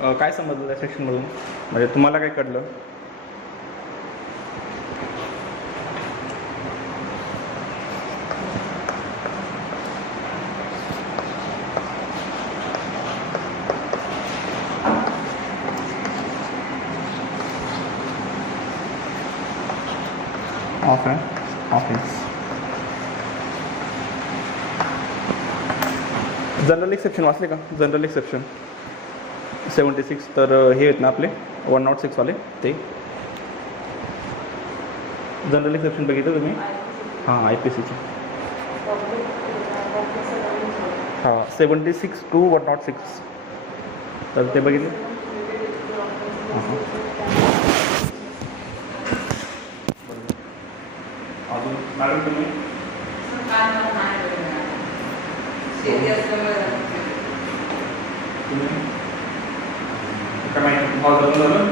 काय समजलं त्या सेक्शनमधून, म्हणजे तुम्हाला काय कळलं? ऑफिस जनरल एक्सेप्शन वाचले का? General exception 76. तर हे आहेत ना आपले 106 वाले, ते जनरल एक्सेप्शन बघितलं तुम्ही? हां, IPCचे. हां, 76 to 106. तर ते बघितले. अजून मॅडम तुम्ही काय माहिती? भावाचं लग्न झालं?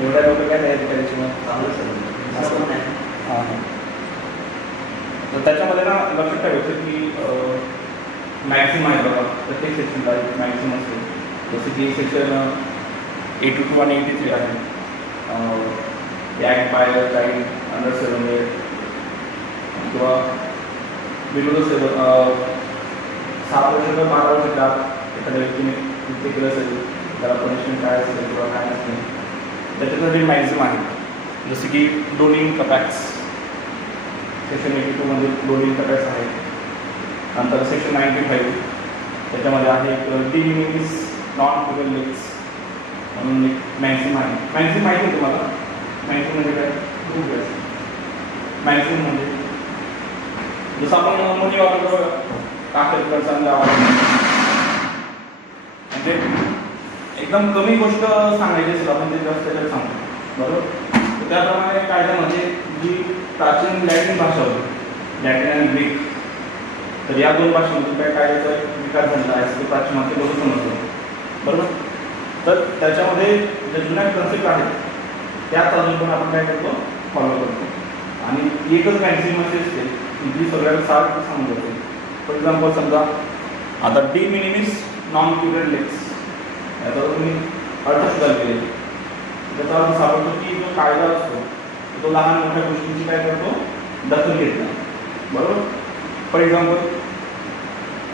एवढ्या लोक काय तयारी करायची मग? चांगलं हां. तर त्याच्यामध्ये ना लक्षात ठेवायचं की मॅक्सिमम आहे बघा, प्रत्येक सेक्शनला मॅक्सिमम असते. जसं की सेक्शन 82 to 183 आहे, act by child under 7 years किंवा बिलो द 7 वर्ष किंवा 12 वर्षाच्या एखाद्या व्यक्तीने कृत्य केलं असेल, त्याला पनिशमेंट काय असेल किंवा काय नसते, त्याच्यामध्ये मॅक्झिमम आहे. जसं की डोनिंग कपॅक्स सेक्शन 82 मध्ये डोनिंग कपॅक्स आहे. नंतर सेक्शन 95 त्याच्यामध्ये आहे एक डी मिनिमिस नॉन फ्युगल लेक्स म्हणून एक मॅक्झिमम आहे. मॅक्झिमम माहिती आहे तुम्हाला? मॅक्झिमम म्हणजे काय? मॅक्झिमम म्हणजे जसं आपण मोठी वापरतो काकडचा म्हणजे एकदम कमी गोष्ट सांगायची असेल आपण ते जास्त त्याच्यात सांगतो, बरोबर? तर त्याप्रमाणे कायद्यामध्ये जी प्राचीन लॅटिन भाषा होती, लॅटिन आणि ग्रीक, तर या दोन भाषेमधून काय कायद्याचा विकास झालेला आहे असं प्राचीन बरोबर समजतो, बरोबर? तर त्याच्यामध्ये ज्या जुन्या कन्सेप्ट आहेत त्याच अजून पण आपण काय करतो, फॉलो करतो. आणि एकच मॅक्झिमम अशी असते जी सगळ्याला सारखं सांगून जाते. फॉर एक्झाम्पल समजा आता डी मिनिमिस नॉन क्युरेड लेक्स याचा तुम्ही अर्थ सुधार केले, त्याचा अर्थ सापडतो की जो कायदा असतो तो लहान मोठ्या गोष्टींची काय करतो, दखल घेत नाही, बरोबर? फॉर एक्झाम्पल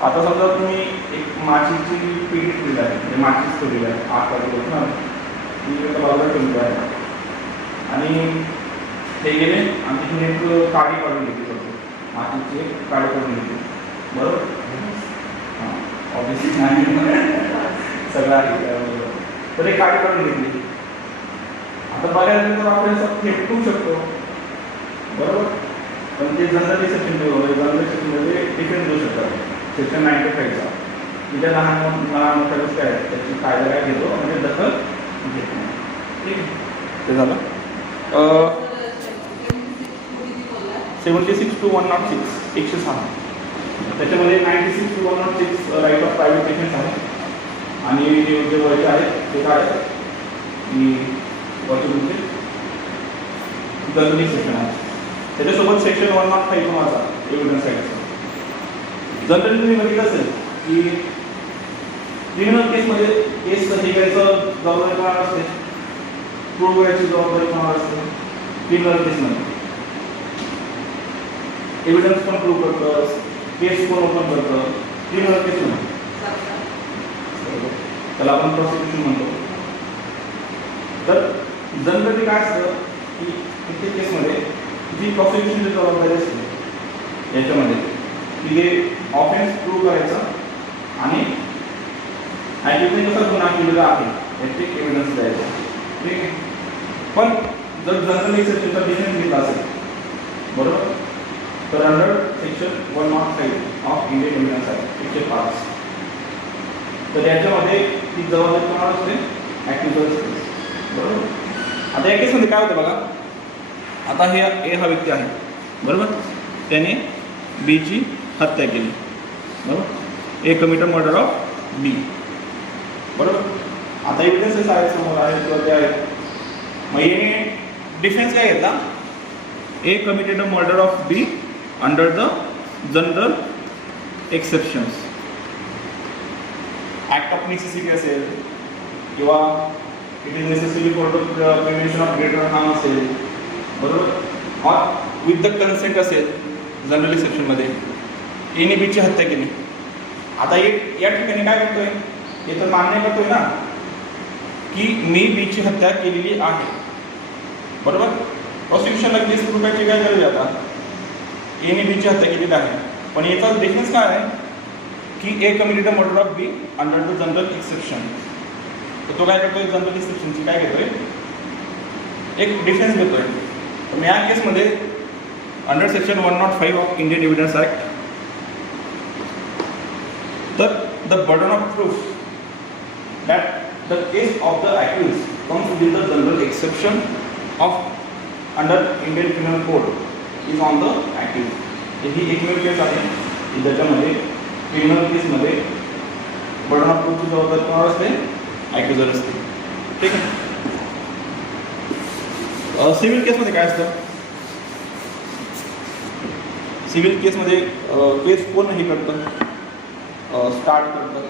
आता समजा तुम्ही एक माचीची पिढी ठेवली आहे, म्हणजे माचीच ठेवलेली आहे, आग काढली होती ना, ती एका बाजूला ठेवली आहे आणि ते गेले आणि तिथून एक काडी काढून घेतली जाते, माचीची एक काडी काढून घेतली, बरोबर? हां, ऑब्विसली सगळं आहे त्याबरोबर. तर एक काडी काढून घेतली. आता बघायला तर आपण असं फेकू शकतो, बरोबर? पण ते जनरल एक्सेप्शनमध्ये डिफरन्स देऊ शकतात. सेक्शन 95चा की ज्या लहान मोठ्या गोष्टी आहेत त्याची कायदा काय घेतो, म्हणजे दखल घेत नाही. ठीक आहे, ते झालं. 76 to 106 106. त्याच्यामध्ये 96 to 106 right of private patient आहे. आणि जे वरचे आहेत ते काय आहे की वरचे तुमचे जनरल सेक्शन आहे. त्याच्यासोबत सेक्शन 105 वाचा एव्हिडन्स साईडचं. जनरली तुम्ही बघितलं असेल की क्रिमिनल केसमध्ये केस कधी घ्यायचं जबाबदारी कोणाला असते, प्रूव्ह करायची जबाबदारी कोणाला असते क्रिमिनल केसमध्ये. एव्हिडन्स पण प्रूव्ह करतं, केस पण ओपन करतं क्रिमिनल केसमध्ये, त्याला आपण प्रॉसिक्युशन म्हणतो. तर जनरली काय असतं की इथे केसमध्ये जी प्रॉसिक्युशनची जबाबदारी असते याच्यामध्ये की हे ऑफेन्स प्रूव्ह करायचं आणि ॲक्च्युअली कसा गुन्हा केलेला आहे याचे एव्हिडन्स द्यायचं, ठीक आहे? पण जर जनरल एक्सेप्शनचा डिफरन्स घेतला असेल, बरोबर, तर under section 105 of Indian Evidence act 105, तर याच्यामध्ये ती जबाबदारी कोणाला असते, ॲक्युजर असते, बरोबर? आता या केसमध्ये काय होतं बघा, आता हे ए हा व्यक्ती आहे, बरोबर, त्याने बीची हत्या केली, बरोबर, ए कमिटेड मर्डर ऑफ बी, बरोबर. आता एव्हिडन्सेस आहेत समोर आहेत किंवा ते आहेत, मग याने डिफेन्स काय घेतला, A committed a murder of B under the general exceptions. Act of necessity असेल किंवा it is necessary for the prevention of greater harm असेल, बरोबर, ऑर विथ द कन्सेंट असेल जनरल एक्सेप्शनमध्ये, एने बीची हत्या केली. आता एक या ठिकाणी काय करतोय, हे तर मान्य करतोय ना की मी बीची हत्या केलेली आहे, बरोबर. प्रॉसिक्युशनला केस प्रूफाची काय गरज आहे, आता एने बीची हत्या केलेली आहे, पण याचा डिफरन्स काय आहे की A committed murder of B under the general exception. तर तो काय करतोय, जनरल एक्सेप्शनची काय घेतोय, एक डिफरन्स घेतोय. तर या केसमध्ये under section 105 of Indian Evidence Act, तर the burden of proof that the case of the accused comes with the general exception of under Indian Criminal Code is on the accused. ही एकमेव case आहे की ज्याच्यामध्ये criminal केसमध्ये burden of प्रूफची जबाबदारी कोणावर असते, ॲक्युजर असते. ठीक आहे. सिव्हिल केसमध्ये काय असतं, सिव्हिल केसमध्ये केस कोण हे करतं, स्टार्ट करतं,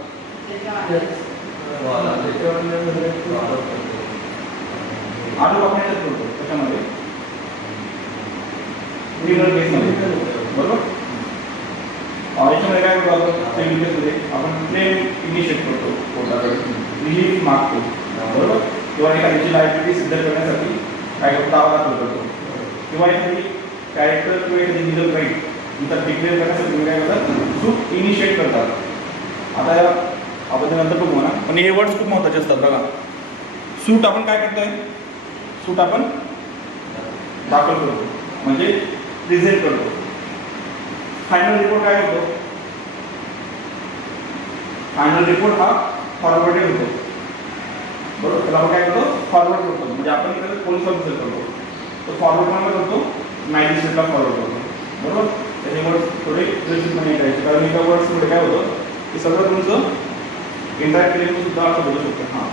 आरोप आपल्याला करतो त्याच्यामध्ये क्रिमिनल केसमध्ये, बरोबर. याच्यामध्ये काय करतो आपण, सिव्हिल केसमध्ये आपण क्लेम इनिशिएट करतो, कोर्टाकडे रिलीफ मागतो, बरोबर, किंवा एखाद्याची लायबिलिटी सिद्ध करण्यासाठी काय करतो, दावा दाखल करतो, किंवा एखादी कॅरेक्टर किंवा एखादी लिगल राईट नंतर डिक्लेअर करण्यासाठी तुम्ही काय करतात, सूट इनिशिएट करतात. आता आपण नंतर बघू ना, पण हे वर्ड्स खूप महत्त्वाचे असतात बघा. सूट आपण काय करतोय, सूट आपण दाखल करतो म्हणजे प्रेझेंट करतो. फायनल रिपोर्ट काय होतो, फायनल रिपोर्ट हा फॉरवर्डेड होतो, बरोबर. त्याला आपण काय करतो, फॉरवर्ड करतो, म्हणजे आपण इकडे पोलीस ऑफिसर करतो, तो फॉरवर्ड कोणाला करतो, मॅजिस्ट्रेटला फॉरवर्ड करतो, बरोबर. त्याचे वर्ड्स थोडे व्यवस्थितपणे करायचे, कारण एका वर्ड्समध्ये काय होतं की सगळं तुमचं इंटरॅक्ट केलेलं सुद्धा असं बोलू शकतो. हां,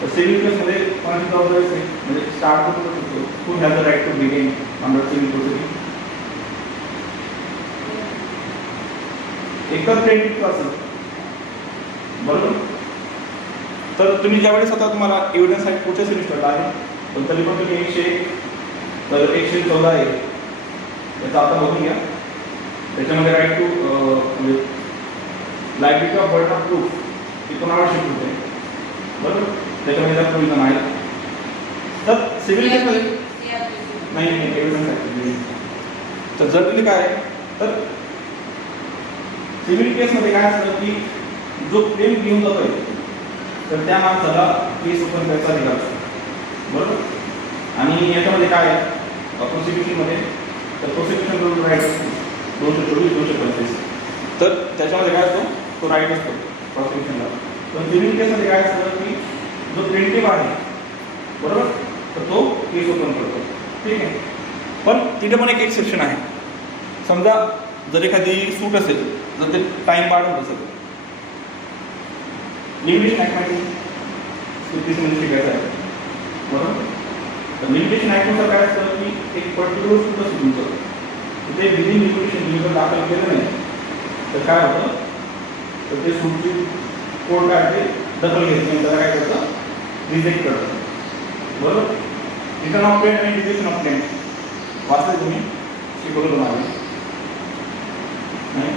तर सिव्हिल केसमध्ये कोणाची जबाबदारी असते, म्हणजे स्टार्ट करू शकतो, who has the right to begin under civil proceeding. एकतर प्लेंटिफ असेल, बरोबर. तर तुम्ही ज्यावेळेस आता तुम्हाला एव्हिडन्स ॲक्ट पुढच्या सेमिस्टरला आहे, पण तरी पण तुम्ही 101 तर 114 आहे त्याचा आता बघून घ्या. त्याच्यामध्ये राईट टू म्हणजे liability of burden of proof ही कोणावर शिफ्ट होते, बरोबर. त्याच्यामध्ये जर प्रोविजन आहे. तर सिव्हिल केसमध्ये नाही एव्हिडन्स ॲक्ट. तर जनरली काय आहे, तर सिव्हिल केसमध्ये काय असतं की जो क्लेम घेऊन जातोय तर त्या माणसाला केस ओपन करायचा अधिकार असतो, बरोबर. आणि याच्यामध्ये काय आहे प्रोसिक्युशनमध्ये, तर प्रोसिक्युशन रूल राईट असतो 224 225. तर त्याच्यामध्ये काय असतो, तो राईट असतो प्रॉसिक्युशनला. पण सिव्हिल केसमध्ये काय असतं की जो प्लेंटिफ आहे, बरोबर, तर तो केस ओपन करतो, ठीक आहे. पण तिथे पण एक एक्सेप्शन आहे. समजा जर एखादी सूट असेल, जर ते टाईम वाढवत असेल, लिमिटेशन ॲक्ट माहिती 36 मध्ये शिकायचं आहे, बरोबर. तर लिमिटेशन ॲक्टनुसार काय असतं की एक पर्टिक्युलर सूट असतं तुमचं, ते विदिन लिमिटेशन लिमिट दाखल केलं नाही तर काय होतं, तर ते सूटची कोर्ट काय ते दखल घेत नाही, त्याला काय करतं, रिजेक्ट करतं, बरोबर. रिटर्न ऑफ क्लेम आणि रिजेक्शन ऑफ क्लेम वाचले तुम्ही, शिकवलं तुम्हाला नाही.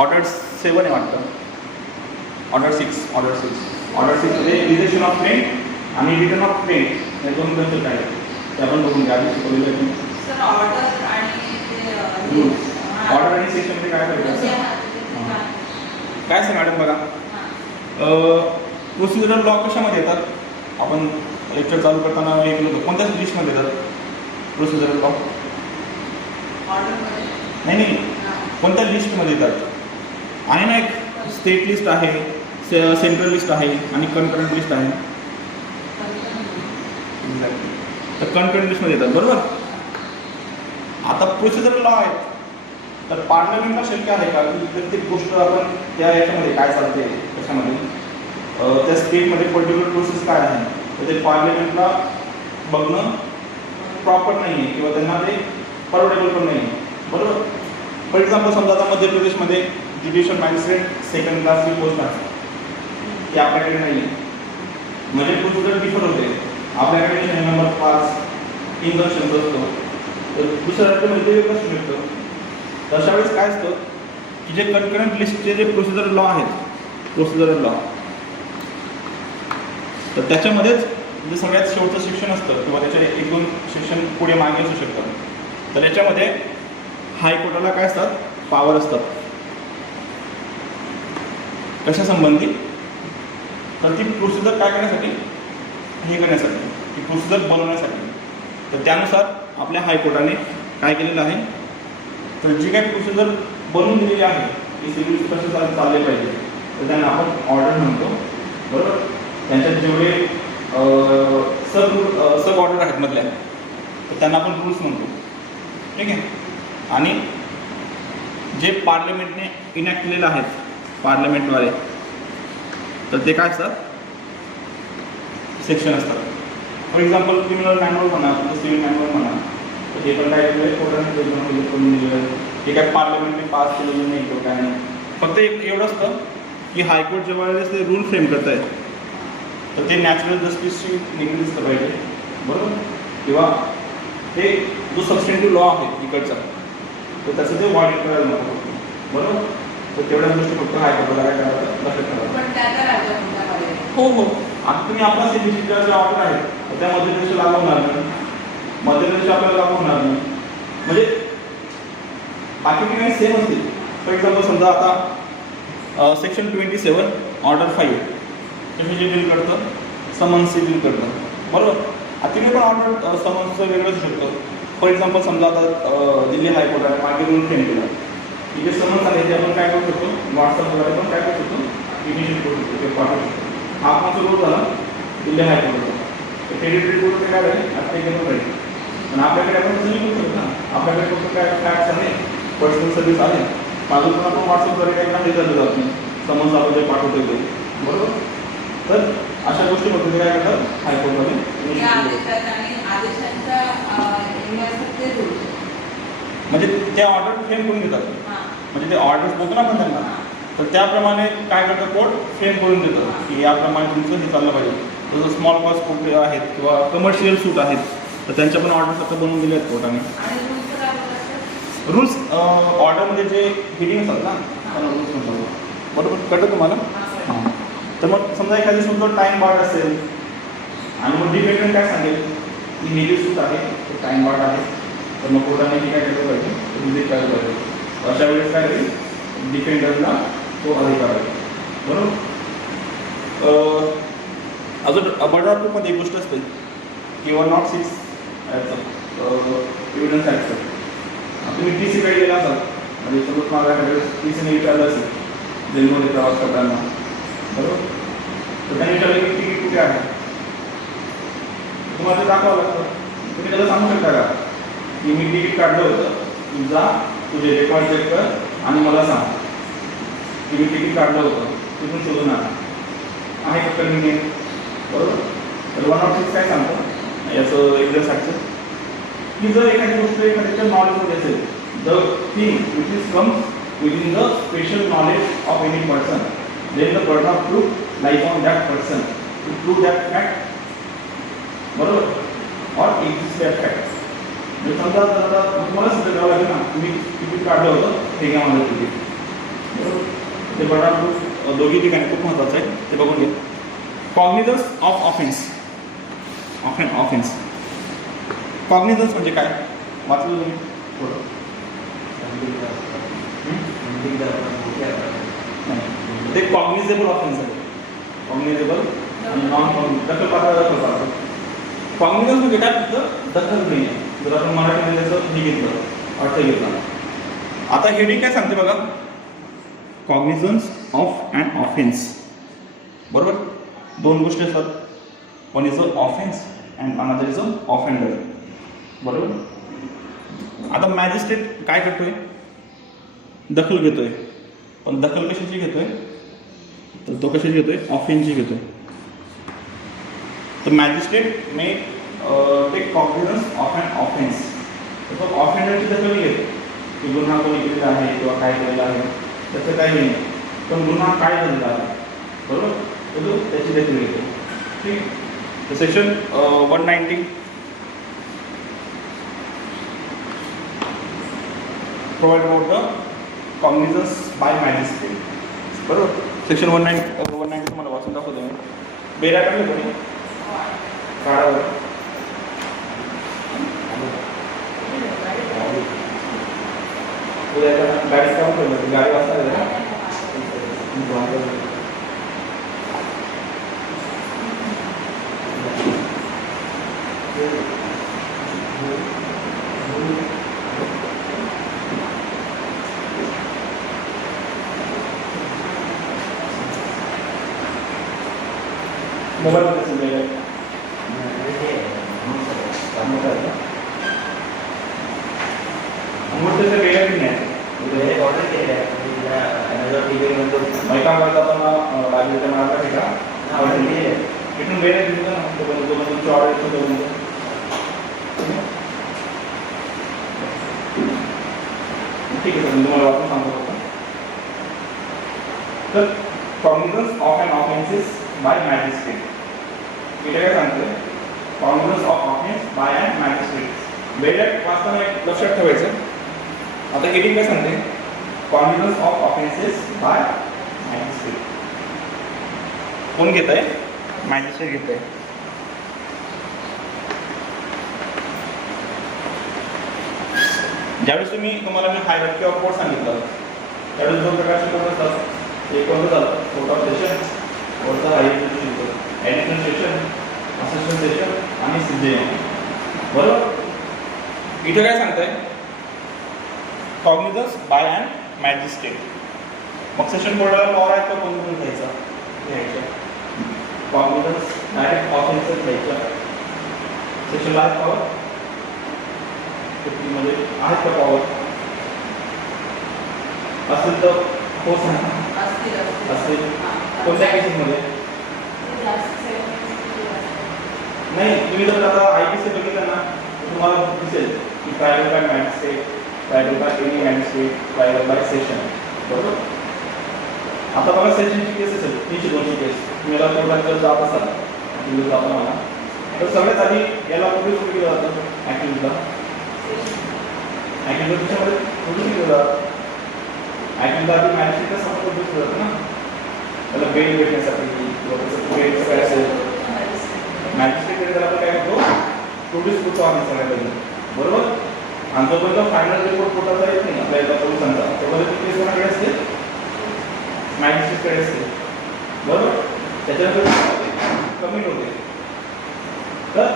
ऑर्डर 7 आहे वाटतं, ऑर्डर 6 मध्ये रिजेक्शन ऑफ क्लेम आणि रिटर्न ऑफ क्लेम हे दोन कन्सेप्ट आहेत, ते आपण बघून घ्या. शिकवलेलं आहे सर. ऑर्डर आणि ऑर्डर आणि सेक्शनमध्ये काय करायचं काय सर मॅडम बघा, प्रोसिजरल लॉ कशामध्ये येतात, आपण लेक्चर चालू करताना हे केलं होतं, कोणत्याच लिस्टमध्ये येतात प्रोसिजरल लॉ, नाही कोणत्या लिस्टमध्ये येतात, आहे ना, एक स्टेट लिस्ट आहे, सेंट्रल लिस्ट आहे आणि कन्करंट लिस्ट आहे. तर कन्करंट लिस्टमध्ये येतात, बरोबर. आता प्रोसिजरल लॉ आहेत, तर पार्लमेंटला शक्य आहे का की प्रत्येक गोष्ट आपण त्या याच्यामध्ये काय चालते त्याच्यामध्ये त्या स्टेटमध्ये पर्टिक्युलर प्रोसेस काय आहे तर ते पार्लमेंटला बघणं प्रॉपर नाही आहे किंवा त्यांना ते परवडेबल पण नाही आहे, बरोबर. फॉर एक्झाम्पल समजा आता मध्य प्रदेशमध्ये ज्युडिशियल मॅजिस्ट्रेट सेकंड क्लासची पोस्ट असते ती आपल्याकडे नाही आहे. म्हणजे प्रोसिजर डिफर होते. आपल्याकडे श्रेणी नंबर 5 इंजक्शनचं असतो, तर दुसऱ्या राज्यामध्ये ते वेगळं असू शकतं. तर अशा वेळेस काय असतं की जे कन्करंट लिस्टचे जे प्रोसिजर लॉ आहेत, प्रोसिजर लॉ, तर त्याच्यामध्येच जे सगळ्यात शेवटचं शिक्षण असतं किंवा त्याचे 1-2 शिक्षण पुढे मागे असू शकतं. तर याच्यामध्ये हायकोर्टाला काय असतात, पॉवर असतात. कशासंबंधी? तर ती प्रोसिजर काय करण्यासाठी, हे करण्यासाठी, ती प्रोसिजर बनवण्यासाठी. तर त्यानुसार आपल्या हायकोर्टाने काय केलेलं आहे, तर जी काही प्रोसिजर बनवून दिलेली आहे की सिव्हिल कसे चालले पाहिजे, तर त्यांना आपण ऑर्डर म्हणतो. बरोबर. त्यांच्यात जेवढे सब ऑर्डर आहेत मधल्या, तर त्यांना आपण रूल्स म्हणतो. ठीक आहे. आणि जे पार्लमेंटने इनॅक्ट केलेलं आहेत पार्लमेंटद्वारे, तर ते काय असतात, सेक्शन असतात. फॉर एक्झाम्पल क्रिमिनल मॅन्युअल म्हणा किंवा सिव्हिल मॅन्युअल म्हणा, तर हे पण काय केलं कोर्टाने करून दिलेलं आहे. हे काय पार्लमेंटने पास केलेलं नाही किंवा काय नाही. फक्त एवढं असतं की हायकोर्ट जेव्हा ते रूल फ्रेम करत आहेत, तर ते नॅचरल जस्टिसशी निगडीत असलं पाहिजे. बरोबर. किंवा ते जो सबस्टेंटिव्ह लॉ आहे इकडचा, तर त्याचं ते व्हायलेट करायला नको. बरोबर. तर तेवढ्या गोष्टी फक्त हायकोर्टाला काय करायचं, लक्षात ठेवायचं. पण त्याचा राज्य कोणता पाहिजे? हो हो. आता तुम्ही आपला सीबीसीच्या ज्या ऑर्डर आहेत, त्या मध्यप्रदेश लागू होणार नाही, मध्यप्रदेश आपल्याला लागू होणार नाही. म्हणजे बाकी ठिकाणी सेम असतील. फॉर एक्झाम्पल समजा आता सेक्शन 27 ऑर्डर 5 कशाची डील करतं, समन्सची डील करतं. बरोबर. आता तिकडे पण ऑर्डर समन्सचं वेगळं असू शकतं. फॉर एक्झाम्पल समजा आता दिल्ली हायकोर्टाने मागे रूल फ्रेम केला की जे समन्स आले ते आपण काय करू शकतो, व्हॉट्सअपद्वारे पण काय करू शकतो, इनिशिएट करू शकतो, ते पाठवू शकतो. हा आमचा रोल झाला दिल्ली हायकोर्टाचा. तर टेरिटरी कोर्ट काय आहे, आता ते घेऊन पाहिजे. पण आपल्याकडे आपण तसं करू शकतो ना. आपल्याकडे फक्त काय फॅक्ट्स आले, पर्सनल सर्व्हिस आले, मागून पण आपण व्हॉट्सअपद्वारे काही नाही झालं जात नाही, समज आपण जे पाठवतो ते. बरोबर. तर अशा गोष्टी फक्त काय करतात हायकोर्टमध्ये. या आदेशात आणि आदेशांच्या ते रूल्स म्हणजे त्या ऑर्डर फ्रेम करून देतात. म्हणजे ते ऑर्डर्स बोलतो ना आपण त्यांना, तर त्याप्रमाणे काय करतं, कोर्ट फ्रेम करून देतं की याप्रमाणे तुमचं हे चाललं पाहिजे. जसं स्मॉल कॉज कोर्ट आहेत किंवा कमर्शियल सूट आहेत, तर त्यांच्या पण ऑर्डर्स आता बनवून दिले आहेत कोर्टाने. रूल्स ऑर्डरमध्ये जे हिडिंग असतात ना, त्याला रूल्स म्हणतात. बरोबर. कळतं तुम्हाला? हां. तर मग समजा एखादी सूट टाईम बार्ड असेल आणि मग डिफेंडंट काय सांगेल की ही जी सूट आहे ते टाईम बार्ड आहे, तर मग कोर्टाने काय केलं पाहिजे, रिजेक्ट करायला पाहिजे. अशा वेळेस काय करेल, डिफेंडरला तो अधिकार आहे. बरोबर. अजून मर्डर प्रूफमध्ये एक गोष्ट असते किंवा नॉट 6 एव्हिडन्स ॲक्ट. तुम्ही TC कडे गेला असाल, म्हणजे समज माझ्याकडे TC ने विचारलं असेल रेल्वेमध्ये प्रवास करताना. बरोबर. तर त्यांनी विचारलं की तिकीट कुठे आहे, तुम्हाला ते दाखवावं लागतं. तुम्ही त्याला सांगू शकता का की मी तिकीट काढलं होतं, तू जा तुझे रेकॉर्ड चेक कर आणि मला सांग की मी तिकीट काढलं होतं, तिथून शोधून आणा. आहे का कन्व्हिनियंट? बरोबर. तर 106 काय सांगतं याचं एव्हिडन्स ॲक्टचं, की जर एखादी गोष्ट एखाद्याच्या नॉलेजमध्ये असेल, the thing which is comes within the special knowledge of any person, then the burden of proof lies on that person to prove that fact. बरोबर. Or exist that fact. म्हणजे समजा तुम्हाला सिद्ध करावं लागेल ना, तुम्ही तिकीट काढलं होतं, हे घ्या माझं तिकीट. बरोबर. ते बर्डन ऑफ प्रूफ दोघी ठिकाणी खूप महत्त्वाचं आहे, ते बघून घ्या. Cognisance of offence. Offence cognisance म्हणजे काय, वाचलं तुम्ही थोडं? ते कॉग्निझेबल ऑफेन्स आहे. कॉग्निझेबल आणि नॉन कॉग्निझेबल, दखलपात्र. कॉग्निझन्स म्हणजे काय, फक्त दखल नाही आहे. जर आपण मराठीमध्ये त्याचं हे घेतलं, अर्थ घेतला. आता हेडिंग काय सांगते बघा, कॉग्निझन्स ऑफ अँड ऑफेन्स. बरोबर. दोन गोष्टी असतात, one is a offence and another is a offender. बरोबर. आता मॅजिस्ट्रेट काय करतोय, दखल घेतोय. पण दखल कशाची घेतोय, तर तो कशाची घेतोय, ऑफेन्सची घेतोय. तर magistrate may take cognizance of and offence. तर तो ऑफेंडरची दखल घेतो की गुन्हा कोणी केलेला आहे किंवा काय केलेला आहे, त्याचं काही नाही, पण गुन्हा काय झाला बरोबर, तो त्याची देखील येतो. ठीक. तर section 190 provide about the cognizance by magistrate. बरोबर. सेक्शन 190 तुम्हाला वाचून दाखवतो मी. बेरा काढले कोणी काढावर गाडी काम ठेवलं, गाडी वाचणार मोबाईल त्याचं वेगळं नाही आहे. ऑर्डर केले मैका करताना राजूच्या मनाला ठेका ऑर्डर केले इथून वेळ घेऊन ना तो तुमची ऑर्डर येतो तो ठीक आहे. मी तुम्हाला वाचून सांगतो होतो. तर cognizance of an offences by magistrate. इथे काय सांगतोय, cognizance of offence by an magistrate. वेळेत वाचताना एक लक्षात ठेवायचं. आता हेडिंग काय सांगते, cognizance of offences by magistrate. कोण घेत आहे, मॅजिस्ट्रेट घेत आहे. ज्यावेळेस तुम्हाला मी हायरार्की ऑफ कोर्ट सांगितलं, त्यावेळेस दोन प्रकारचे कोर्ट असतात. एक कोणतं झालं, court of session, court of additional session, assistant session आणि सीजेएम. बरोबर. इथे काय सांगताय, कॉग्निझन्स बाय अँड मॅजिस्ट्रेट. मग सेशन कोर्टाला पॉवर आहे का कोण घ्यायचा, कॉग्निझन्स डायरेक्ट ऑफेन्सेस घ्यायचा. सेशनला आहे पॉवर, 50 मध्ये आहेत का पॉवर, असेल तर हो सांगा. असेल कोणत्या केसेसमध्ये नाही. तुम्ही जर आता IPC बघितलं ना तुम्हाला दिसेल की trial by magistrate, trial by any magistrate, trial by session. बरोबर. आता बघा सेशनची केस असेल 302 केस, तुम्ही याला कोर्टात जर जात असाल तुम्ही जाता मला, तर सगळ्यात आधी याला कुठे सुरू केलं जातं, ॲक्टिव्हिटीला त्याच्यामध्ये कुठे केलं जातं, ॲक्टिव्हिटीला आधी मॅजिस्ट्रेटला समोर कुठे केलं जातं ना, त्याला बेल भेटण्यासाठी किंवा त्याचं बेलचं काय असेल मॅजिस्ट्रेटकडे जर आपण काय करतो, प्रोड्यूस करतो आम्ही सगळ्याकडे. बरोबर. आणि जोपर्यंत फायनल रिपोर्ट कोर्टाचा येत नाही आपल्या एका पोलिसांचा, तोपर्यंत केस कोणाकडे असते, मॅजिस्ट्रेटकडे असते. बरोबर. त्याच्यानंतर कमिट होते. तर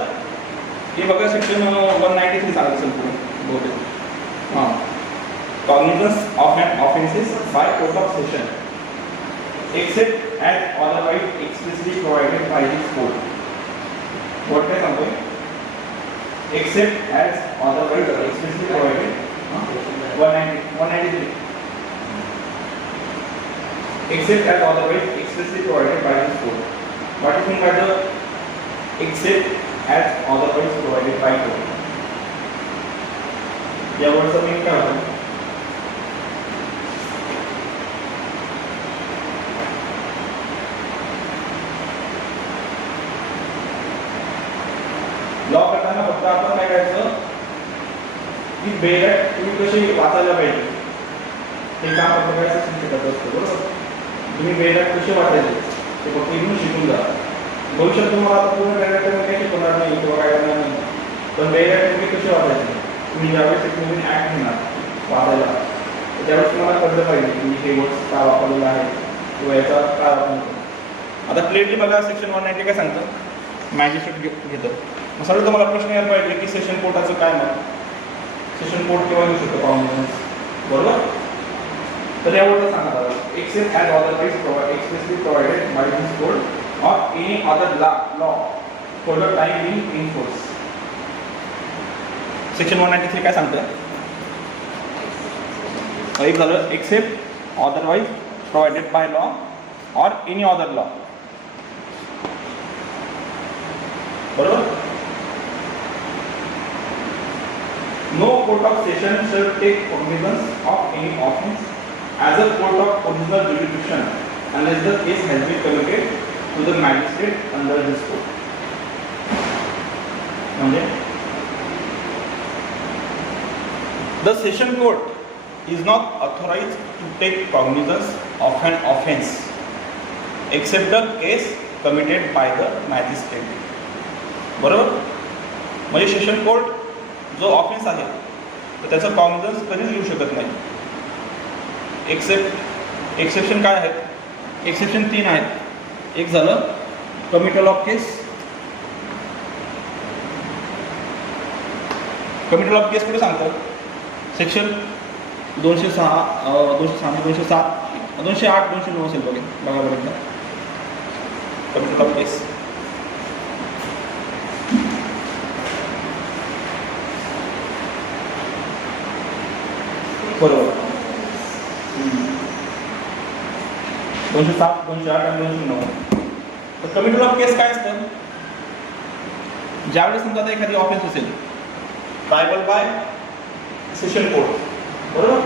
हे बघा सेक्शन 193 सांगत असेल पुढे बहुतेक. हां, cognizance of an offences by court of session except as otherwise expressly provided by this court. Court काय सांगतोय, except as otherwise expressly provided. 193 except as otherwise expressly provided by this court. What do you mean by the except as otherwise provided by court? या वर्डचा meaning काय होतं, law करताना फक्त आपण काय करायचं की बेल तुम्ही कशी वाचायला पाहिजे हे काम आपण काय शिकत असतो. बरोबर. तुम्ही बेल कसे वाचायचे ते फक्त इथून शिकून जा. भविष्यात तुम्हाला आता पूर्ण डायरेक्टर काही शिकवणार नाही किंवा काय करणार नाही, पण बेल तुम्ही कसे वाचायचे, तुम्ही ज्यावेळेस एक नवीन ॲक्ट घेणार वाचायला त्यावेळेस तुम्हाला कळलं पाहिजे की हे वर्ड्स काय वापरलेलं आहे किंवा याचा काय वापर. आता क्लिअरली बघा सेक्शन 190 काय सांगतं, मॅजिस्ट्रेट घेतं. मग सगळं तुम्हाला प्रश्न यायला पाहिजे की सेशन कोर्टाचं काय मत, सेशन कोर्ट केव्हा घेऊ शकतो कॉग्निझन्स. बरोबर. तर यावर सांगा, except as otherwise expressly provided by this court or any other law for the time being in force. Section 193 काय सांगतं, एक झालं except otherwise provided by law or any other law. बरोबर. No court of session shall take cognizance of any offence as a court of original jurisdiction unless the case has been committed to the magistrate under this code. म्हणजे the session court is not authorized to take cognizance of an offence except the case committed by the magistrate. बरोबर? म्हणजे session court जो offence आहे तर त्याचा cognisance कधीच घेऊ शकत नाही. एक्सेप्शन काय आहेत? एक्सेप्शन 3 आहेत. एक झालं committal of case. Committal of case कुठे सांगतं? सेक्शन 206, 207, 208, 209 असेल बघा बघा कमिटल ऑफ केस. बरोबर. 207, 208 आणि 209. तर कमिटल ऑफ केस काय असतं? ज्यावेळेस समजा आता एखादी ऑफेन्स असेल ट्रायबल बाय सेशन कोर्ट, बरोबर,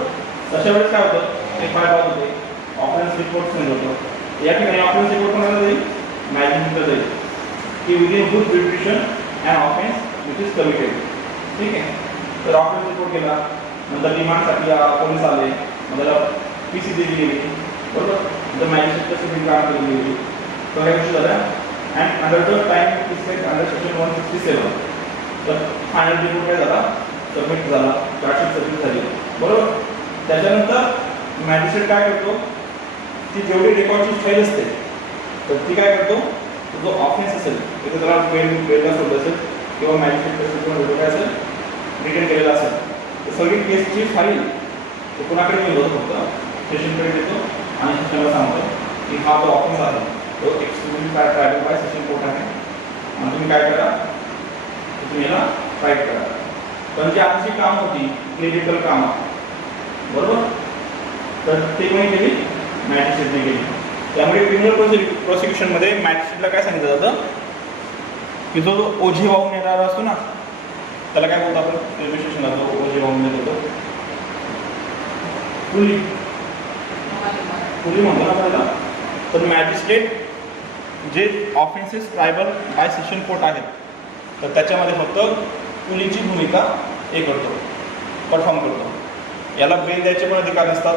तशा वेळेस काय होतं? एक बाय होते ऑफेन्स रिपोर्ट सेंड होतो. या ठिकाणी ऑफेन्स रिपोर्ट कोणाला जाईल? मॅजिस्ट्रेटला जाईल की within whose jurisdiction and offence which is committed. ठीक आहे. तर ऑफेन्स रिपोर्ट केला, नंतर डिमांडसाठी पोलीस आले, मग त्याला PC दिली गेली, बरोबर, नंतर मॅजिस्ट्रेटच्या सिव्हिल काम केली गेली. तर ह्या गोष्टी झाल्या. And under the time respect under section 167 तर फायनल रिपोर्ट काय झाला? सबमिट झाला, चार्जशीट सबमिट झाली, बरोबर. त्याच्यानंतर मॅजिस्ट्रेट काय करतो? ती जेवढी रेकॉर्डची फाईल असते तर ती काय करतो? जो ऑफेन्स असेल तिथे त्याला बेलला सोडलं असेल किंवा मॅजिस्ट्रेट काय असेल रिटर्न केलेला असेल तर सगळी केसची फाईल कोणाकडे घेऊन जातो? फक्त सेशनकडे देतो आणि सेशनला सांगतो की हा जो ऑफेन्स आहे तो exclusive triable by session court आहे आणि तुम्ही काय करा? तुम्ही याला फाईट करा. पण जी आजची काम होती क्लिनिकल कामं, बरोबर, तर ते कोणी केली? मॅजिस्ट्रेटने केली. त्यामुळे क्रिमिनल प्रोसिक्युशनमध्ये मॅजिस्ट्रेटला काय सांगितलं जातं की जो ओझे वाहून येणारा असतो ना त्याला काय बोलतो आपण? रेल्वे स्टेशनला जो ओझे वाहून येत होतो कुली म्हणतो ना आपल्याला. तर मॅजिस्ट्रेट जे offences tribal by session court आहेत तर त्याच्यामध्ये फक्त कुलीची भूमिका हे करतो, परफॉर्म करतो. याला बेल द्यायचे पण अधिकार नसतात.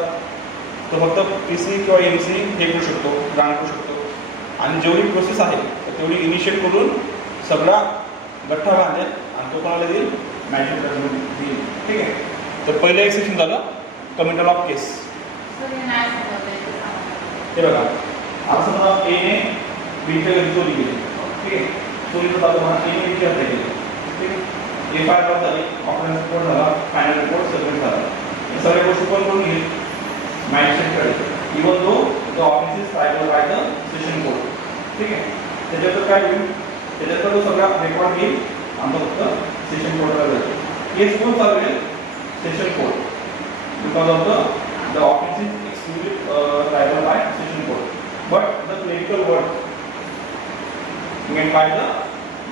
तो फक्त PC किंवा MC हे करू शकतो, ग्रांट करू शकतो आणि जेवढी प्रोसेस आहे तेवढी इनिशिएट करून सगळा गठ्ठा बांधेल आणि तो कोणाला देईल? मॅजिस्ट्रेटला देईल. ठीक आहे. तर पहिलं एक सेक्शन झालं कमिटल ऑफ केस. हे बघा, आता समजा Aने Bच्या घरी चोरी केली, ठीक आहे, चोरीचं चालू म्हणा Aने Bची हत्या केली, ठीक आहे, FIR झाली, ऑफेन्स रिपोर्ट झाला, फायनल रिपोर्ट सबमिट झाला. या सगळ्या गोष्टी कोण करून घेईल? मॅजिस्ट्रेटकडे. Even though the offence is triable by the session court. ठीक आहे. त्याच्यात काय होईल? त्याच्यात तो सगळा रेकॉर्ड घेईल आणि तो फक्त सेशन कोर्टला जाईल. केस कोण चालवेल? Session court. Because of the offence is exclusive triable by session court. But the clinical work made by the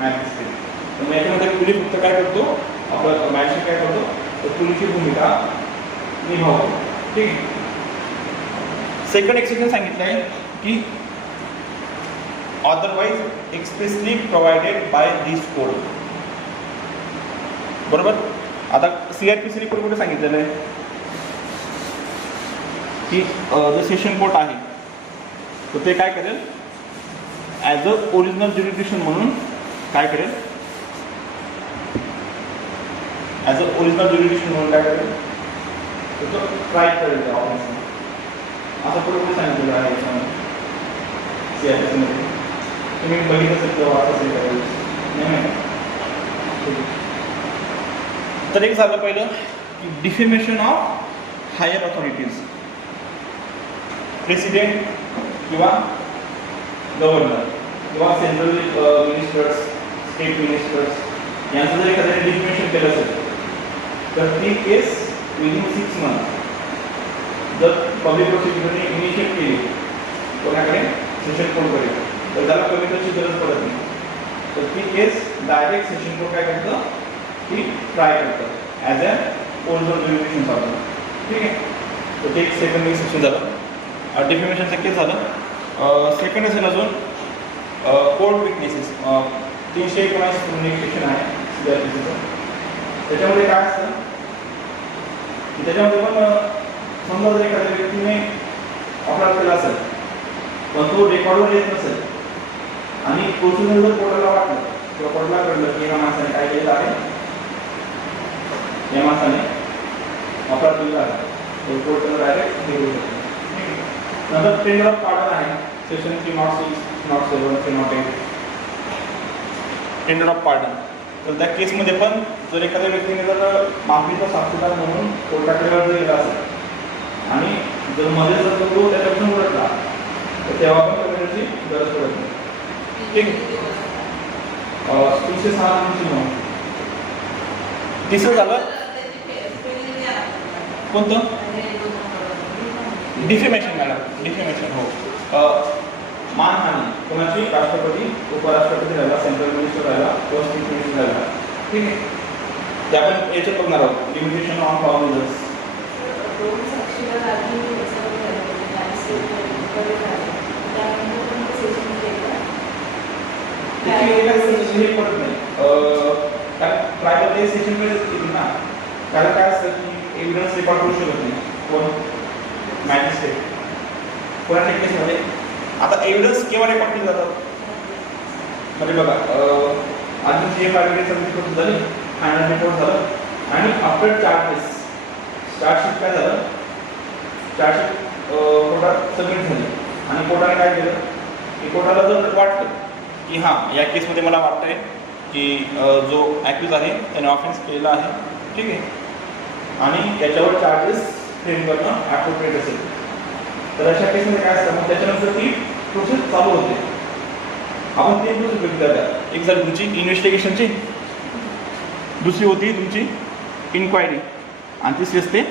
magistrate. तर याच्यामध्ये कुली फक्त काय करतो? आपला मॅजिस्ट्रेट काय करतो? तर कुलीची भूमिका निभावतो. ठीक आहे. सेकंड एक्सेप्शन सांगितलं आहे की otherwise expressly provided by this code. बरोबर. आता CRPC रिपोर्ट कुठे सांगितलेलं आहे की जो सेशन कोर्ट आहे तर ते काय करेल? ॲज अ ओरिजिनल ज्युरिडिक्शन म्हणून काय करेल? ॲज अ ओरिजिनल ज्युरिडिक्शन म्हणून काय करेल? तो ट्राय करेल त्या ऑफेन्सला. असं पुढे सांगितलेलं आहे CRPC मध्ये. तुम्ही बघितलं असेल किंवा वाचत असेल नाही. तर एक झालं पहिलं की defamation of higher authorities, president किंवा गव्हर्नर किंवा सेंट्रल मिनिस्टर्स, स्टेट मिनिस्टर्स यांचं जर एखाद्याने डिफेमेशन केलं असेल तर ती केस विदिन 6 मंथ जर पब्लिक प्रोसिक्युटरने इनिशिएट केली कोणाकडे? सेशन कोर्टकडे, तर त्याला कमिटलची गरज पडत नाही. तर ती केस डायरेक्ट सेशन कोर्ट काय करतं? ती ट्राय करतं ॲज अ ओरिजिनल ज्युरिडिक्शन चालतं. ठीक आहे. तर ते एक सेकंड एक सेक्शन झालं. डिफेमेशनचं केस झालं. सेकंड असेल अजून कोर्ट विटनेसेस. 319 सेक्शन आहे CRPCचं. त्याच्यामध्ये काय असतं की त्याच्यामध्ये पण समजा जर एखाद्या व्यक्तीने अपराध केला असेल पण तो रेकॉर्डवर येत नसेल आणि प्रोसिजर जर कोर्टाला वाटलं किंवा कोर्टाला कळलं की ह्या माणसाने काय केलं आहे, या माणसाने अपराध केला आहे, तर कोर्टाला डायरेक्ट हे करू शकतो. नंतर टेंडर ऑफ पार्डन आहे सेक्शन 306, 307, 308 टेंडर ऑफ पार्डन. तर त्या केसमध्ये पण जर एखाद्या व्यक्तीने जर माफीचा साक्षीदार म्हणून कोर्टाकडे अर्ज केला असेल आणि जर मध्ये जर तो त्याच्यापासून उलटला तर तेव्हा पण कमिटीची गरज पडत नाही. ठीक आहे. 306 तिसरं झालं कोणतं? Defamation madam, defamation. हो. मानहानी कोणाची? राष्ट्रपती, उपराष्ट्रपती राहिला, सेंट्रल मिनिस्टर राहिला किंवा स्टेट मिनिस्टर राहिला. ठीक आहे. ते आपण याच्यात बघणार आहोत, लिमिटेशन ऑन प्रॉव्हिजन्स. हे पडत नाही कारण ट्रायबल ते सेशनकडे येतील ना. कारण काय असतं की एव्हिडन्स रेकॉर्ड करू शकत नाही कोण? मॅजिस्ट्रेट. कोणाच्या केसमध्ये आता एव्हिडन्स केव्हा रेकॉर्ड केले जातात? म्हणजे बघा आधी जे फायनल सबमिट झाली, फायनल रिपोर्ट झालं आणि आफ्टर चार्जशीट काय झालं? चार्जशीट कोर्टात सबमिट झाली आणि कोर्टाने काय केलं की कोर्टाला जर वाटलं की हां या केसमध्ये मला वाटतंय की जो ॲक्युज आहे त्याने ऑफेन्स केलेला आहे, ठीक आहे, आणि याच्यावर चार्जेस फ्रेम करणं ॲप्रोप्रिएट असेल तर अशा केसमध्ये काय असतं मग त्याच्यानंतर ती प्रोसेस चालू होते. आपण तीन प्रोसेस बघितल्या त्या. एक झाली तुमची इन्व्हेस्टिगेशनची, दुसरी होती तुमची इन्क्वायरी आणि तिसरी असते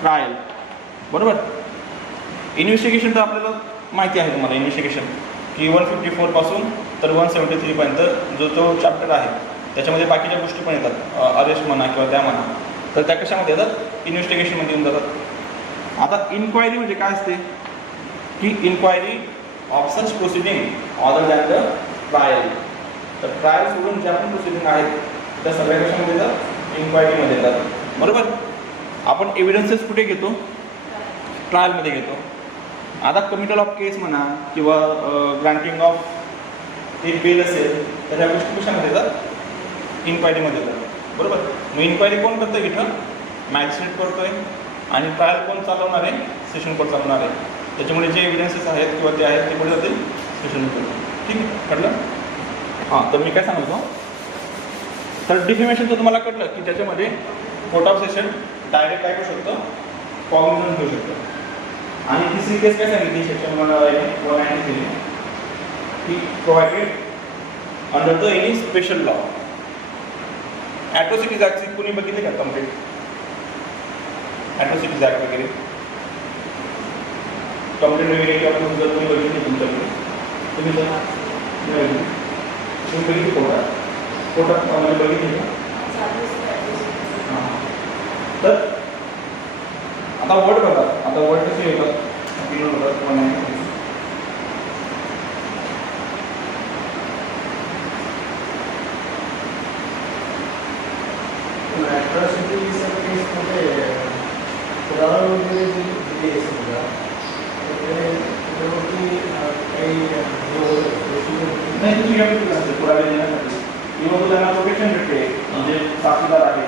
ट्रायल. बरोबर. इन्व्हेस्टिगेशन तर आपल्याला माहिती आहे तुम्हाला. इन्व्हेस्टिगेशन की 154 पासून तर 173 पर्यंत जो तो चॅप्टर आहे त्याच्यामध्ये बाकीच्या गोष्टी पण येतात, अरेस्ट म्हणा किंवा त्या म्हणा, तर त्या कशामध्ये येतात? इन्व्हेस्टिगेशनमध्ये येऊन जातात. आता इन्क्वायरी म्हणजे काय असते की inquiry of such proceeding other than the trial. तर ट्रायल सोडून ज्या पण प्रोसिडिंग आहेत त्या सगळ्या कशामध्ये येतात? इन्क्वायरीमध्ये येतात. बरोबर. आपण एव्हिडन्सेस कुठे घेतो? ट्रायलमध्ये घेतो. आता कमिटल ऑफ केस म्हणा किंवा ग्रांटिंग ऑफ एक बेल असेल तर ह्या गोष्टी कशामध्ये येतात? इन्क्वायरीमध्ये येतात. बरोबर. मग इन्क्वायरी कोण करतं इथं? मॅजिस्ट्रेट करतोय आणि ट्रायल कोण चालवणार आहे? सेशन कोर्ट चालवणार आहे. त्याच्यामुळे जे एव्हिडन्सेस आहेत किंवा ते आहेत ते कुठे जातील? Session court. ठीक आहे, कळलं? हां, तर मी काय सांगतो, तर डिफेमेशनचं तुम्हाला कळलं की त्याच्यामध्ये कोर्ट ऑफ सेशन डायरेक्ट काय करू शकतं? कॉग्निझन्स घेऊ शकतं. आणि तिसरी केस काय सांगितली सेक्शन 193 की provided under the any special law. Atrocities ॲक्टची कुणी बघितली का कंप्लीट? ॲट्रॉसिटीज ॲक्ट वगैरे कंप्लेंट वगैरे किंवा जर तुम्ही बघितली तुमच्याकडे तुम्ही जर तुम्ही बघितली कोर्टात म्हणजे बघितली का? हां. तर आता वर्ड बघा. आता वर्ड कसे येतात? अपील होतात पण अॅट्रॉसिटी केसमध्ये पुरावा वगैरे दिली आहे समजा त्याच्यावरती काही नाही तुझी गॅरंटी नसते पुरावे देण्यासाठी. किंवा तू त्यांना प्रोटेक्शन भेटते, म्हणजे साक्षीदार आहे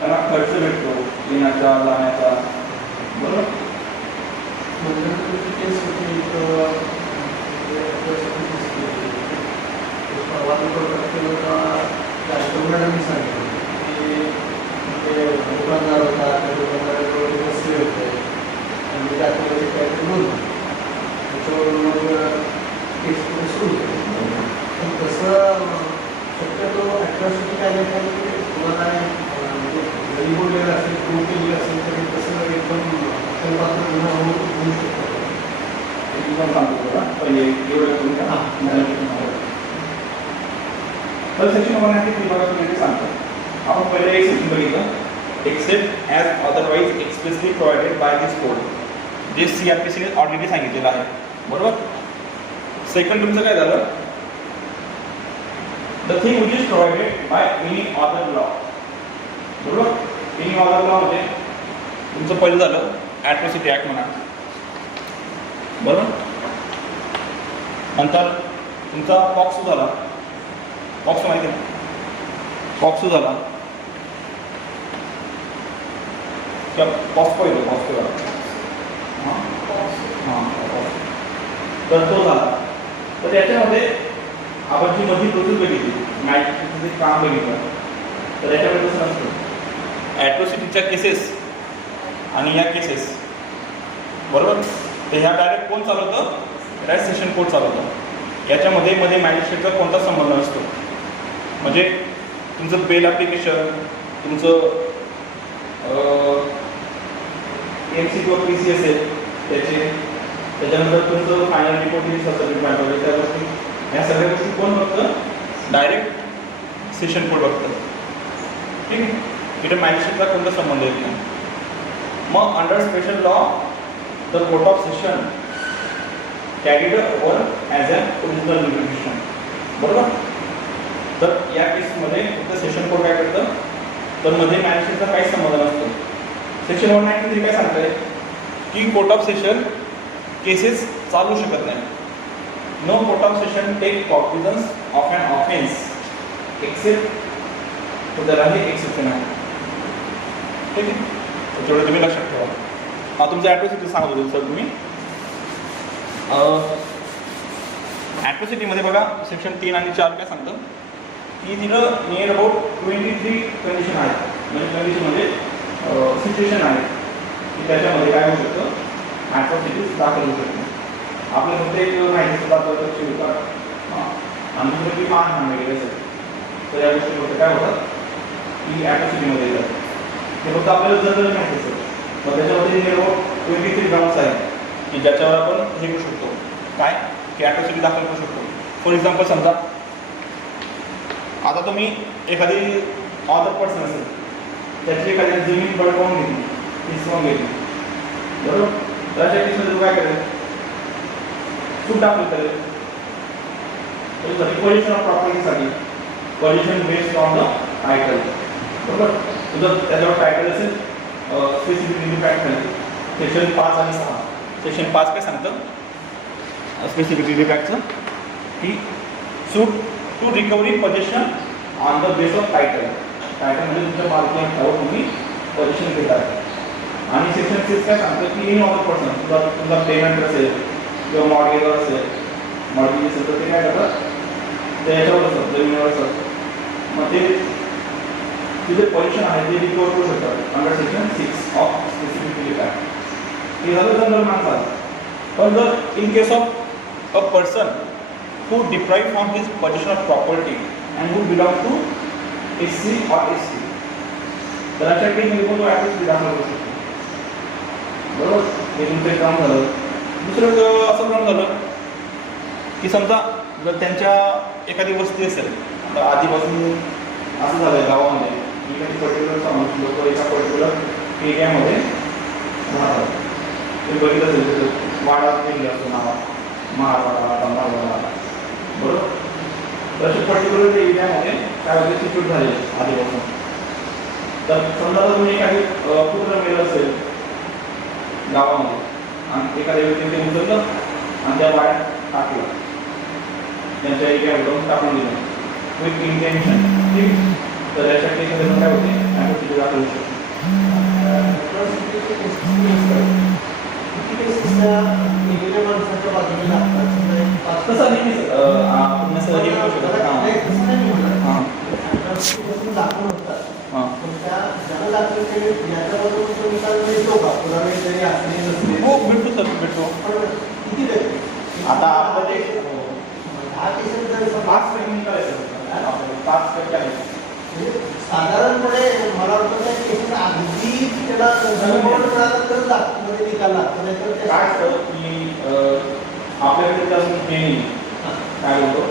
त्यांना खर्च भेटतो येण्याचा जाण्याचा. बरोबर. केस होती मॅडमनी सांगितलं की दुकानदार होता त्या दुकानदाराजवळ बसले होते आणि त्याच्यामध्ये काहीतरी बोलतो त्याच्यावर मग केस पुढे सुरू केली. पण तसं शक्यतो ॲट्रॉसिटी कायद्याखाली तुम्हाला म्हणजे जरी बोललेलं असेल प्रूव्ह केलेलं असेल तरी तसं एकदम अत्यंत गुन्हा होऊ शकतो. एकदम सांगतो तुला पहिले एवढं करून का तर सेक्शन 193 बघा तुम्ही सांगतो. आपण पहिले एक सेक्शन बघितलं, except as otherwise expressly provided by this code. जे CRPC ऑलरेडी सांगितलेलं आहे, बरोबर. सेकंड तुमचं काय झालं, the thing which is provided by any other law, बरोबर. एनी अदर लॉ म्हणजे तुमचं पहिलं झालं ॲट्रॉसिटी ॲक्ट म्हणा, बरोबर. नंतर तुमचा पॉक्सो झाला, पॉक्सो माहिती आहे, पॉक्सो झाला किंवा पॉस्को येतो, पॉस्को झाला, हां तर तो झाला. तर त्याच्यामध्ये आपण जी मधली प्रोसेस बघितली, मॅजिस्ट्रेटचं जे काम बघितलं, तर याच्यामध्ये कसं नसतं, ॲट्रॉसिटीच्या केसेस आणि या केसेस, बरोबर. तर ह्या डायरेक्ट कोण चालवतं, डायरेक्ट सेशन कोर्ट चालवतं. याच्यामध्ये मॅजिस्ट्रेटचा कोणताच संबंध नसतो. म्हणजे तुमचं बेल ॲप्लिकेशन, तुमचं MC किंवा PC असेल त्याचे, त्याच्यानंतर तुमचं फायनल रिपोर्ट सबमिट पाठवलं, त्या गोष्टी, ह्या सगळ्या गोष्टी कोण बघतं, डायरेक्ट सेशन कोर्ट बघतं. ठीक आहे, इथे मॅजिस्ट्रेटचा कोणता संबंध येत नाही. मग under special law the court of session carried over as a original jurisdiction, बरोबर. तर या केसमध्ये फक्त सेशन कोर्ट काय करतं, तर मध्ये मॅजिस्ट्रेटचा काहीच संबंध नसतो. सेक्शन 193 काय सांगतंय की कोर्ट ऑफ सेशन केसेस चालू शकत नाही. No court of session take cognizance of an offence except, तर त्याला हे एक्सेप्शन आहे. ठीक आहे, तेवढं तुम्ही लक्षात ठेवा. हा तुमचं ॲट्रॉसिटी सांगत होते सर तुम्ही. ॲट्रॉसिटीमध्ये बघा सेक्शन 3 आणि 4 काय सांगतं की तिथं नियर अबाउट 23 कंडिशन आहेत. म्हणजे कंडिशन म्हणजे सिच्युएशन आहे की त्याच्यामध्ये काय होऊ शकतं, ॲट्रॉसिटीज दाखल होऊ शकते. आपल्या फक्त एक माहिती दाखवतं शिवकार आणि दुसरं की मानहान वगैरे असेल, तर या गोष्टी फक्त काय होतात की ॲट्रॉसिटीमध्ये येतात. ते फक्त आपल्याला जर माहिती असेल, मग त्याच्यामध्ये नियर अबाउट 23 ग्राउंड्स आहेत की ज्याच्यावर आपण हे करू शकतो, काय की ॲट्रॉसिटी दाखल करू शकतो. फॉर एक्झाम्पल समजा आता तुम्ही एखादी अदर पर्सन असेल, त्याची एखाद्या जमीन बळकावून घेतली, हिसकावून घेतली, बरोबर. त्याच्या केसमध्ये तू काय करेल, सूट दाखल करेल. त्याच्यासाठी पोझिशन ऑफ प्रॉपर्टीसाठी possession based on the title, बरोबर. तुझं त्याच्यावर टायटल असेल स्पेसिफिक इम्पॅक्ट खाली सेक्शन 5 आणि 6. सेक्शन 5 काय सांगतं स्पेसिफिक इम्पॅक्टचं की suit to recovery possession on the base of title. Title म्हणजे तुमच्या मालकीवर तुम्ही पोझिशन घेतात. आणि सेक्शन 6 काय सांगतं की एनी अदर पर्सन, तुझा पेमेंट असेल किंवा मॉर्गेजवर असेल, मॉर्गेज असेल तर ते काय करतात, ते याच्यावर असतं, जमिनीवर असतं. मग ते तुझे पोझिशन आहे ते रिकवर करू शकतात under section 6 of specific impact. हे झालं जनरल माणसाचं. पण जर in case of a person who deprived from his possession of property and who belong to SC or ST, तर अशा केसमध्ये पण तो ॲट्रॉसिटी दाखल करू शकतो, बरोबर. हे तुमचं एक काम झालं. दुसरं असं काम झालं की समजा जर त्यांच्या एखादी वस्ती असेल, आता आधीपासून असं झालं आहे गावामध्ये एखादी पर्टिक्युलर लोक एका पर्टिक्युलर एरियामध्ये राहतात. ते बघितलं असेल वाडा गेले असतो नावात, महारवाडा, तंबारवाडा, बरोबर. तर असे पर्टिक्युलर एरियामध्ये काय होते सिक्युर झाले आधीपासून. तर समजा जर तुम्ही एखादी पुत्र मिळलं असेल गावामध्ये आणि एखाद्या व्यक्तीने ते उचललं आणि त्या वाड्यात टाकलं, त्यांच्या एरियावर टाकून दिलं विथ इंटेन्शन, ठीक. तर याच्या केसमध्ये काय होते ॲट्रॉसिटी दाखल होऊ शकते. तसं नाही आपण असं हे करू शकतो. हां दाखवून होतात. हां त्या ज्याला दाखवून ते याच्याबरोबर तो निकाल मिळतो का, पुरावे जरी असले नसले, हो भेटतो सर, भेटतो. पण किती टक्के आता आपलं ते 10 केसेस जर 5% निकाल आहे सर, 5% आहे. साधारणपणे मला वाटतं त्या केसेस अगदी त्याला जन्मवून मिळालं तर मध्ये निकाल लागतो, नाही तर काय असतं की आपल्याकडे त्यातून हे नाही काय होतं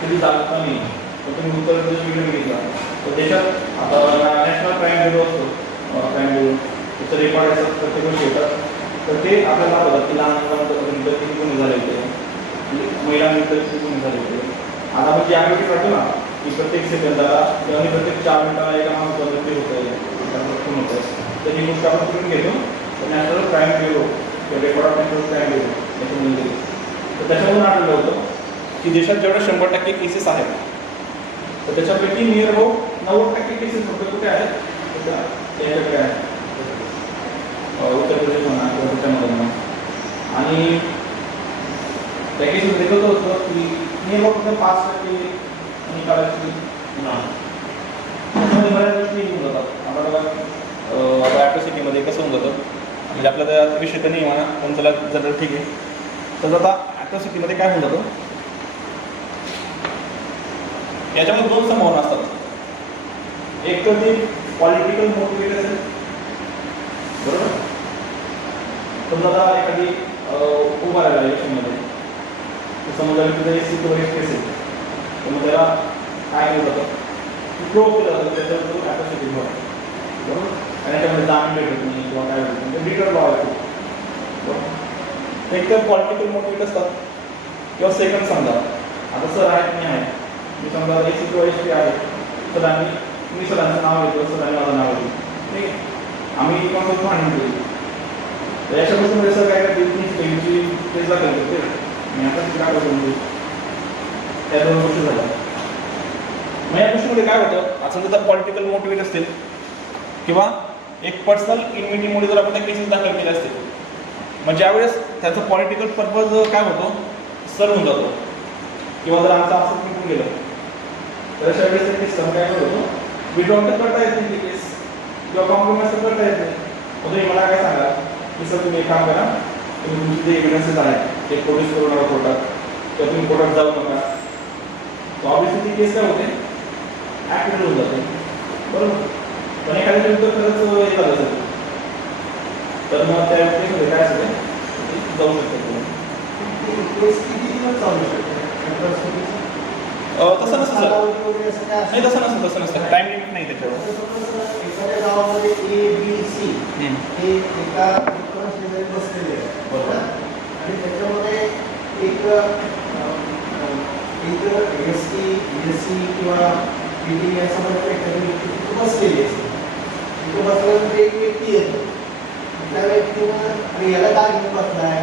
कधी चालत नाही. तर तुम्ही उत्तर प्रदेश वगैरे घेतला तर त्याच्यात आता नॅशनल क्राईम ब्युरो असतो, क्राईम ब्युरो त्याचं रेकॉर्ड असतात, प्रत्येक गोष्टी येतात. तर ते आपल्याला दाखवतात की लहान मुलांपर्यंत किती गुन्हे झाले होते, महिलांनंतर किती गुन्हे झाले होते. आता आपण जी आकृती काढतो ना की प्रत्येक सेकंदाला किंवा प्रत्येक 4 मिनिटाला एका माणूस मृत्यू होतोय, खून होतोय, तर ही गोष्ट आपण करून घेतो. तर नॅशनल क्राईम ब्युरो किंवा record of national crime bureau त्याच्यामध्ये तर त्याच्यावरून आढळलं होतं की देशात जेवढ्या 100% केसेस आहेत तर त्याच्यापैकी नियर अबाउट 90% केसेस फक्त कुठे आहेत, याच्याकडे आहेत, उत्तर प्रदेश म्हणा किंवा त्याच्यामध्ये म्हणा. आणि त्या केसेस देखत होतं की नियर अबाउट फक्त 5% निकालाची त्याच्यामध्ये बऱ्याच गोष्टी येऊन जातात. आपल्याला आता ॲट्रॉसिटीमध्ये कसं होऊन जातं, म्हणजे आपल्याला विषय तर नाही म्हणा पण चला जर ठीक आहे. तर आता ॲट्रॉसिटीमध्ये काय होऊन जातं, याच्यामध्ये 2 संभावना असतात. एक तर ते पॉलिटिकल मोटिवेट असेल, बरोबर. समजा आता एखादी उभा राहिला इलेक्शनमध्ये, समजा तिथं एस सी किंवा एस टी असेल तर मग त्याला काय केलं जातं, प्रूव्ह केलं जातं त्याच्यावर ॲट्रॉसिटी बरोबर. आणि याच्यामध्ये जामीन भेटत नाही किंवा काय भेटत नाही, डिटर लॉ आहे बरोबर. एक तर पॉलिटिकल मोटिवेट असतात किंवा सेकंड समजा आता सर आहेत मी आहे, मी समजा एस सी किंवा एस टी आहे, सरांनी मी सरांचं नाव घेतो, सरांनी माझं नाव घेतो, ठीक आहे. आम्ही कॉन्सेप्ट मांडून केली तर याच्यापासून सर काय करते टेनची केस दाखल करते. मी आता काय करतो म्हणजे त्या 2 गोष्टी झाल्या. मग या गोष्टीमध्ये काय होतं, आता समजा पॉलिटिकल मोटिवेट असतील किंवा एक पर्सनल इन्व्हिटीमुळे जर आपण त्या केसेस दाखल केल्या असतील, मग ज्यावेळेस त्याचा पॉलिटिकल पर्पज काय होतो सर होऊन जातो किंवा जर आमचं असं निघून गेलं तर अशा वेळेस ते केस काय होतो, विड्रॉ तर करता येत नाही ती केस किंवा कॉम्प्रोमाइज तर करता येत नाही. मग तुम्ही मला काय सांगा की सर तुम्ही एक काम करा, तुम्ही तुमचे जे एव्हिडन्सेस आहेत ते प्रोड्यूस करू नका कोर्टात किंवा तुम्ही कोर्टात जाऊ नका. तर ऑब्व्हियसली ती केस काय होते, ॲक्ट होऊन जाते बरोबर. पण एखाद्या विरुद्ध खरंच हे झालं असेल तर मग त्या केसमध्ये काय असेल जाऊ शकते. तसं नसतं सर, नाही तसं नसतं टाईम लिमिट नाही त्याच्यावर. एखाद्या गावामध्ये ए बी सी हे एका शेजारी बसलेले आहे बरोबर. आणि त्याच्यामध्ये एक एस टी एस सी किंवा पी टी या समाजात एखादी व्यक्ती तिथे बसलेली असते. तिथे बसल्यानंतर एक व्यक्ती येतो, त्या व्यक्तीनं आणि याला काय घेऊन बसलाय,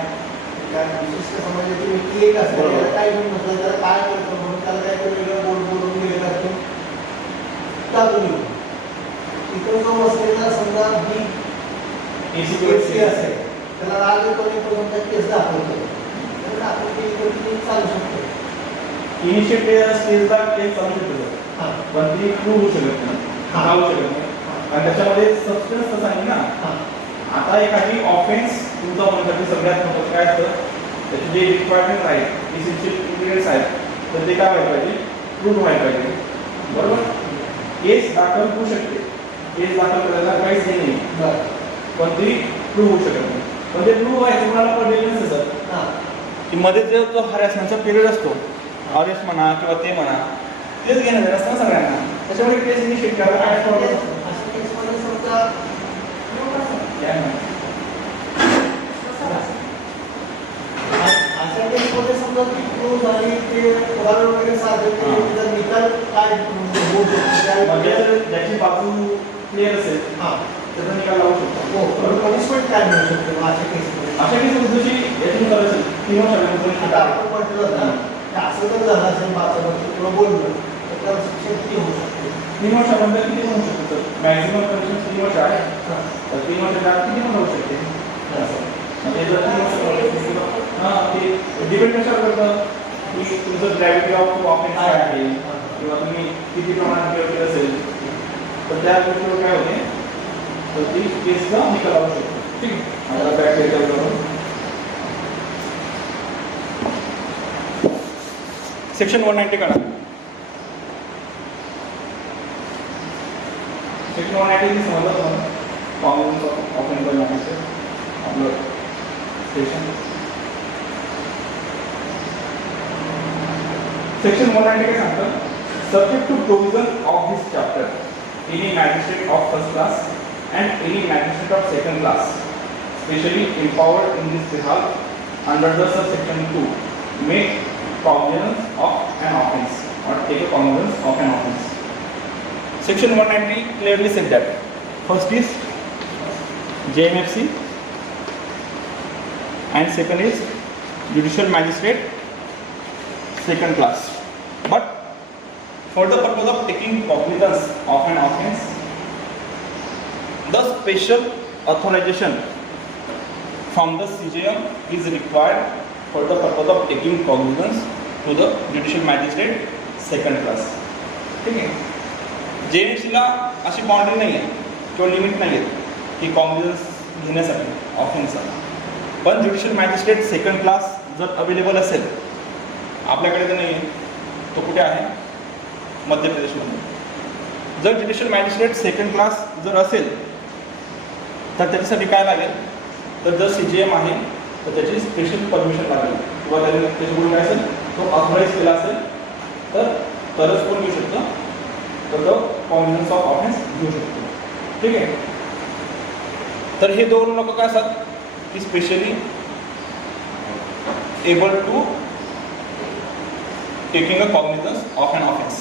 त्या विशिष्ट समाजाची व्यक्ती एक असते, त्याला काय घेऊन बसला, त्याला काय करतो म्हणून त्याला काय वेगळं बोलून गेलेला असतो टाकून येतो. तिथं जो बसलेला समजा बी एसी असेल त्याला राग येतो आणि तो समजा केस दाखवतो, तर आपण ते चालू शकतो. इनिशिएटिव्ह स्टेजला केस चालू शकतो पण ती प्रूव्ह होऊ शकत नाही, होऊ शकत नाही. आणि त्याच्यामध्ये सबस्टन्स तसा आहे ना. आता एखादी ऑफेन्स तुमचा म्हणण्यासाठी सगळ्यात महत्त्वाचं काय असतं, त्याचे जे रिक्वायरमेंट आहेत इसेन्शियल इन्ग्रेडियंट्स आहेत तर ते काय व्हायला पाहिजे, प्रूव्ह व्हायला पाहिजे बरोबर. केस दाखल होऊ शकते, केस दाखल करायला काहीच नाही पण ती प्रूव्ह होऊ शकत नाही. पण ते प्रूव्ह व्हायचं कोणाला पडलेलं नसतं सर की मध्ये जो हॅरॅसमेंटचा पिरियड असतो, अरेस्ट म्हणा किंवा ते म्हणा, तेच घेणं देणं असतं ना सगळ्यांना. त्याच्यामुळे केस इनिशिएट करायला काय अशा केसमध्ये समजा अशा केसमध्ये समजा ती प्रूव्ह झाली, ते पुरावे वगैरे सादर केले, त्याचा निकाल काय होऊ शकतो, म्हणजे ज्याची बाजू क्लिअर असेल त्याचा निकाल लावू शकतो. हो, पनिशमेंट काय मिळू शकते अशा केसमध्ये. अशा केस जशी याच्यानुसार असेल 3 आता आपण म्हटलं ना असं जर झालं असेल 5 वर्ष किंवा बोललं तर त्याला शिक्षा किती होऊ शकते. 3 वर्षापर्यंत किती होऊ शकतं सर, मॅक्झिमम कंडिशन 3 वर्ष आहे तर 3 वर्षाच्या आत किती पण होऊ शकते. म्हणजे जर 3 वर्ष हां ते डिपेंड कशावर करतं की तुमचं ग्रॅव्हिटी ऑफ ऑफेन्स काय आहे किंवा तुम्ही किती प्रमाणात केलं असेल तर त्या गोष्टीवर काय होते तर ती केसचा निकाल लावू शकतो. ठीक आहे. आता बॅक डेटा करून सेक्शन 190 काढा. सेक्शन 190 समजलं फॉर्म ऑफ एम्प्लॉयमेंट आपलं सेक्शन. सेक्शन 190 काय सांगतं, subject to provision of this chapter any magistrate of first class and any magistrate of second class, specially empowered in this behalf under the subsection 2, make cognizance of an offence or take a cognizance of an offence. Section 190 clearly said that. First is JMFC and second is judicial magistrate second class. But for the purpose of taking cognizance of an offence, the special authorization from the CJM is required for the purpose of taking cognizance to the judicial magistrate second class. ठीक आहे. JMFCला अशी boundary नाही आहे किंवा limit नाही आहे की cognisance घेण्यासाठी ऑफेन्सचा. पण ज्युडिशियल मॅजिस्ट्रेट सेकंड क्लास जर अवेलेबल असेल, आपल्याकडे तर नाही आहे, तो कुठे आहे? मध्य प्रदेशमध्ये. जर ज्युडिशियल मॅजिस्ट्रेट सेकंड क्लास जर असेल तर त्याच्यासाठी काय लागेल? तर जर CJM आहे तर त्याची स्पेशल परमिशन लागेल किंवा त्याने त्याच्याकडून काय असेल तो ऑथराईज केला असेल तरच कोण घेऊ शकतं? तर तो कॉग्निझन्स ऑफ ऑफेन्स घेऊ शकतो. ठीक आहे. तर हे दोन लोक काय असतात की specially able to taking a cognizance of an offence.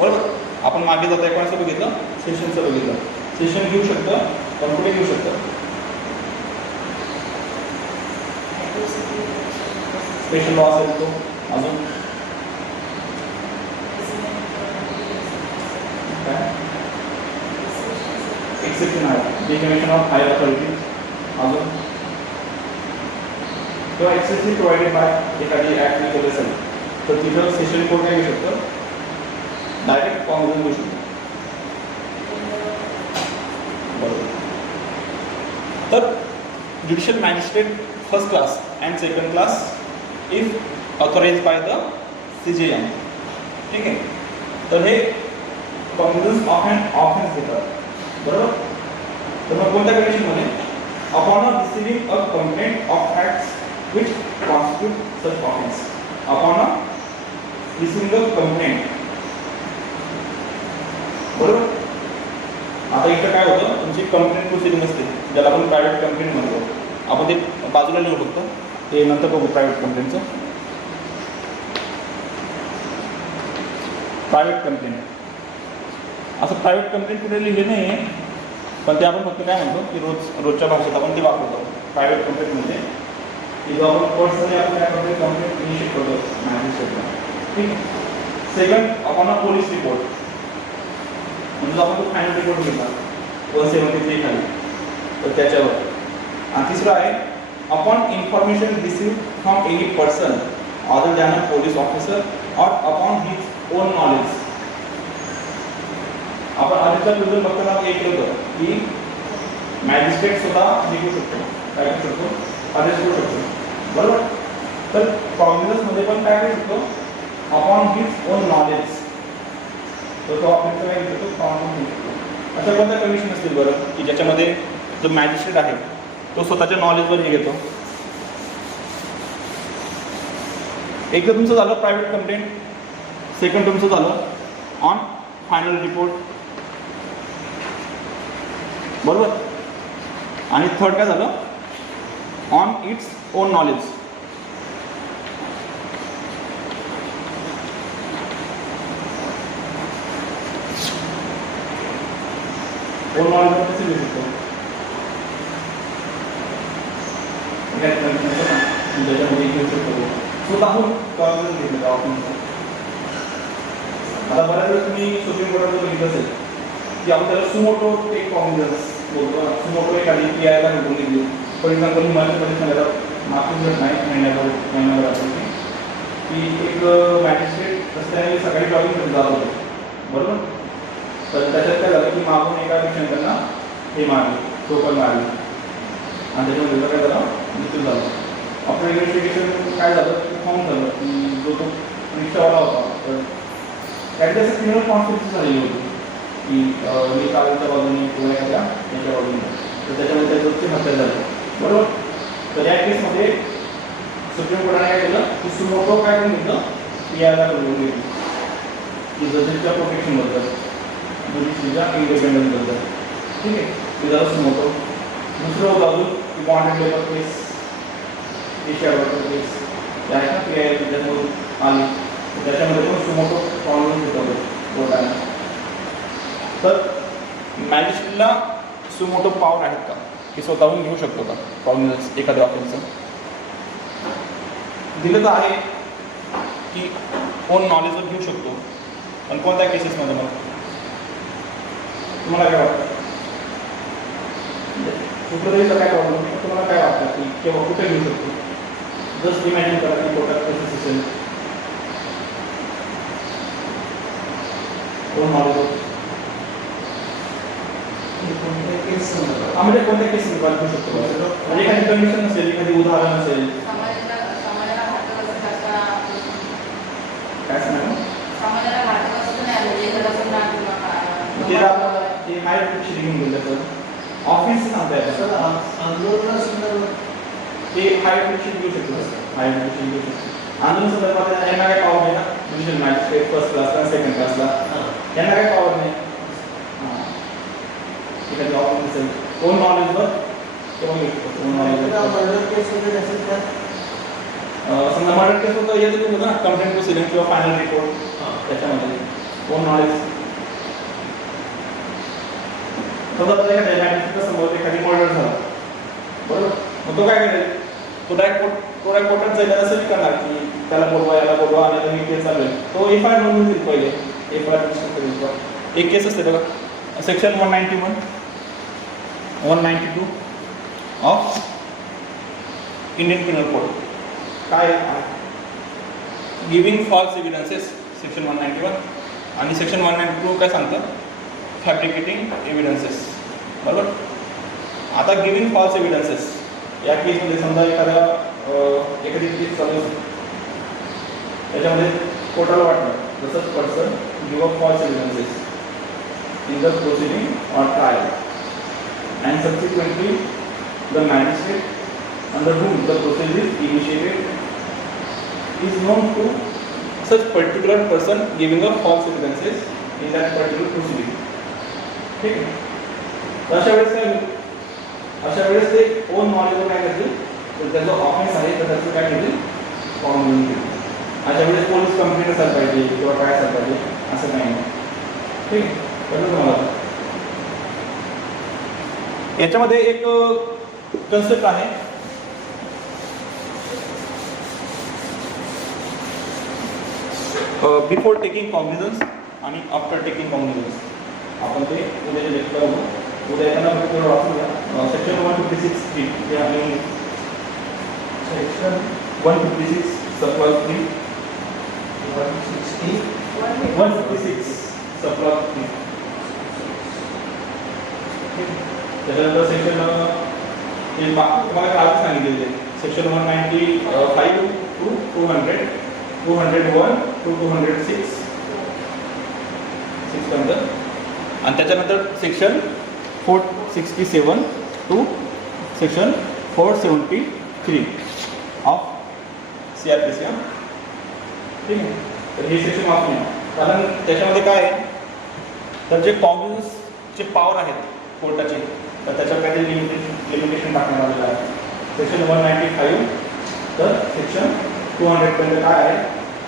बरोबर. आपण मागे जाता कोणाचं बघितलं? सेशनचं बघितलं. सेशन घेऊ शकतं, पण कुठे घेऊ शकतं? स्पेशल लॉ असेल तो. अजून एक्सेप्शन आहे, डिक्लेरेशन ऑफ हायर अथॉरिटी. अजून किंवा एक्सेप्शन प्रोव्हाइडेड बाय एखादी ॲक्ट केली असेल तर तिथं सेशन कोर्ट काय घेऊ शकतं? डायरेक्ट कॉग्निझन्स घेऊ शकतो. बरोबर. तर judicial magistrate first class and second class if authorise by the CJM. ठीक आहे. तर हे कॉग्निझन्स ऑफ अन ऑफेन्स देतात. बरोबर. तर मग कोणत्या कंडिशनमध्ये? Upon receiving a complaint of facts which constitute such offence. Upon receiving a complaint. बरोबर. आता इथं काय होतं? तुमची कंप्लेंट प्रोसिडिंग असते, ज्याला आपण प्रायव्हेट कंप्लेंट म्हणतो. आपण ते बाजूला लिहू शकतो, ते नंतर बघू प्रायव्हेट कंप्लेंटचं. प्रायव्हेट कंप्लेंट असं प्रायव्हेट कंप्लेंट कुठे लिहिले नाही आहे, पण ते आपण फक्त काय म्हणतो की रोजच्या भाषेत आपण ते वापरतो. प्रायव्हेट कंप्लेंट म्हणजे की जो आपण पर्सनली आपण काय करतो? कंप्लेंट इनिशिएट करतो मॅजिस्ट्रेटला. ठीक आहे. सेकंड आपण पोलीस रिपोर्ट, म्हणजे आपण तो फायनल रिपोर्ट घेतला 173 खाली तर त्याच्यावर. आणि तिसरं आहे upon information received from any person other than a police officer और अपॉन हिज ओन नॉलेज. आपण आधीच्या बद्दल बघताना एक होतं की मॅजिस्ट्रेट स्वतः लिहू शकतो, काय करू शकतो? आदेश करू शकतो. बरोबर. तर कॉग्निझन्समध्ये पण काय करू शकतो? Upon his on knowledge. तर तो ऑफिसर काय घेऊ शकतो? कॉग्निझन्स घेऊ शकतो. अशा कोणत्या कंडिशन असतील बरं की ज्याच्यामध्ये जो मॅजिस्ट्रेट आहे तो स्वतःच्या नॉलेजवर हे घेतो? एकदा तुमचं झालं प्रायव्हेट कंप्लेंट, सेकंड तुमचं झालं ऑन फायनल रिपोर्ट. बरोबर. आणि थर्ड काय झालं? On its own knowledge. On knowledge कसे घेऊ शकतो? त्याच्यामध्ये घेऊ शकतो स्वतःहून कॉग्निझन्स घेतलं का ऑफेन्सचा. आता बऱ्याच वेळेस तुम्ही सुप्रीम कोर्टात बघितलं असेल की आपण त्याला सुमोटो टेक कॉग्निझन्स बोलतो. सुमोटो एखादी PIला घेऊन घेतली. फॉर एक्झाम्पल हिमाचल प्रदेशमध्ये नागपूर घटना आहे महिन्याभर असेल की एक मॅजिस्ट्रेट रस्त्याने सकाळी जॉगिंग जात होतो. बरोबर. तर त्याच्यात काय झालं की मागून एका त्यांना हे मारले, टोकन मारली आणि त्याच्यामध्ये काय झालं? मृत्यू झाला. आपलं इन्व्हेस्टिगेशन काय झालं की फाउंड झालं की जो तो रिक्षावाला होता तर त्याची असं क्रिमिनल कॉन्स्पिरसी झालेली होती की मी कागदच्या बाजूने किंवा याच्या बाजूने, तर त्याच्यामध्ये त्याची हत्या झाली. बरोबर. तर या केसमध्ये सुप्रीम कोर्टाने काय केलं की सुमोटो काय करून घेतलं? PIला करून घेतली की जजेसच्या प्रोटेक्शनबद्दल, ज्युडिशियलच्या इंडिपेंडन्सबद्दल. ठीक आहे. Without suo motu. दुसरं होतं अजून की बॉन्डेड लेबर केस, एशिया केस जे आहे ना ते त्याच्यामधून आली त्याच्यामध्ये पण सुमोटो प्रॉब्लेम होतो कोर्टाने. तर मॅजिस्ट्रेटला सुमोटो पॉवर आहेत का की स्वतःहून घेऊ शकतो का कॉग्निझन्स एखाद्या ऑफेन्सचं? दिलं तर आहे की ओन नॉलेजवर घेऊ शकतो, पण कोणत्या केसेसमध्ये मला तुम्हाला काय वाटतं? कुठं तरी काय प्रॉब्लेम तुम्हाला काय वाटतं की केव्हा कुठे घेऊ शकतो? जस्ट इमॅजिन करा की कोर्टात केसेस असेल ओन नॉलेजवर कोणत्या केस म्हणजे कोणत्या केसेस घेऊ शकतो? म्हणजे एखादी कंडिशन असेल, एखादी उदाहरण असेल समाजाला घातक असं त्याचा काय सांगा समाजाला घातक असं नाही म्हणजे एखादा समजा किंवा ते आपल्याला ते हायर पिक्चर घेऊन गेलं तर ऑफिस सांगता येतं आंदोलनासंदर्भात ते हायर पिक्चर घेऊ शकतो. हायर पिक्चर घेऊ शकतो. आंदोलन संदर्भात यांना काय पावर नाही ना, डिव्हिजन मॅजिस्ट्रेट फर्स्ट क्लासला सेकंड क्लासला यांना काय पावर नाही. एखादी ऑफिस असेल कोण नॉलेजवर केव्हा घेऊ शकतो? कोण नॉलेजवर मर्डर केस वगैरे असेल त्यात समजा मर्डर केस होतं येतं तुम्ही ना कंप्लेंट प्रोसिडिंग किंवा फायनल रिपोर्ट त्याच्यामध्ये कोण नॉलेज समजा एखाद्या मॅजिस्ट्रेटच्या समोर एखादी मर्डर झाला बरोबर, मग तो काय करेल? तो डायरेक्ट कोर्टात जाईल असं करणार की त्याला बोलवा याला बोलवा आणि आता मी केस चालू आहे. तो एफ आय आर नोंदवून देईल पहिले. एफ आय आर करेल. एक केस असते बघा section 191 192 of Indian Pinal code काय गिविंग फॉल्स एव्हिडन्सेस सेक्शन 191 आणि सेक्शन 192 काय सांगतं? Fabricating evidences. बरोबर. आता गिविंग फॉल्स एव्हिडन्सेस या केसमध्ये समजा एखादी केस चालू असते त्याच्यामध्ये कोर्टाला वाटतं जसंच person give a false evidences in the proceeding or trial and subsequently the magistrate under whom the procedure is initiated is known to such particular person giving a false evidences in that particular proceeding. ठीक आहे. अशा वेळेस काय होईल? अशा वेळेस ते on नॉलेजवर काय करतील तर त्याचा ऑफेन्स आहे तर त्याचं काय करतील फॉर्म घेऊन घेतील. अशा वेळेस पोलीस कंप्लेंट असायला पाहिजे किंवा काय असायला पाहिजे असं काही नाही. ठीक आहे. याच्यामध्ये एक कन्सेप्ट आहे बिफोर टेकिंग कॉग्निझन्स आणि आफ्टर टेकिंग कॉग्निझन्स. आपण ते उद्याच्या लेक्चर बघू. उद्या येताना थोडं वाचून घ्या. सेक्शन 156 जे आम्ही सेक्शन 156 सबक्लॉज 3 156 सबक्लॉज 3 त्याच्यानंतर सेक्शन हे तुम्हाला काय सांगितलेले सेक्शन 195 टू 200 201 टू 206 पर्यंत आणि त्याच्यानंतर section 467 to section 473 of CRPC. ठीक आहे. तर हे सेक्शन वाचून घ्या कारण त्याच्यामध्ये काय आहे तर जे कॉग्निझन्सचे पॉवर आहेत कोर्टाचे तर त्याच्यावर काहीतरी लिमिटेशन टाकण्यात आलेलं आहे. सेक्शन 195 तर सेक्शन 200 पर्यंत काय आहे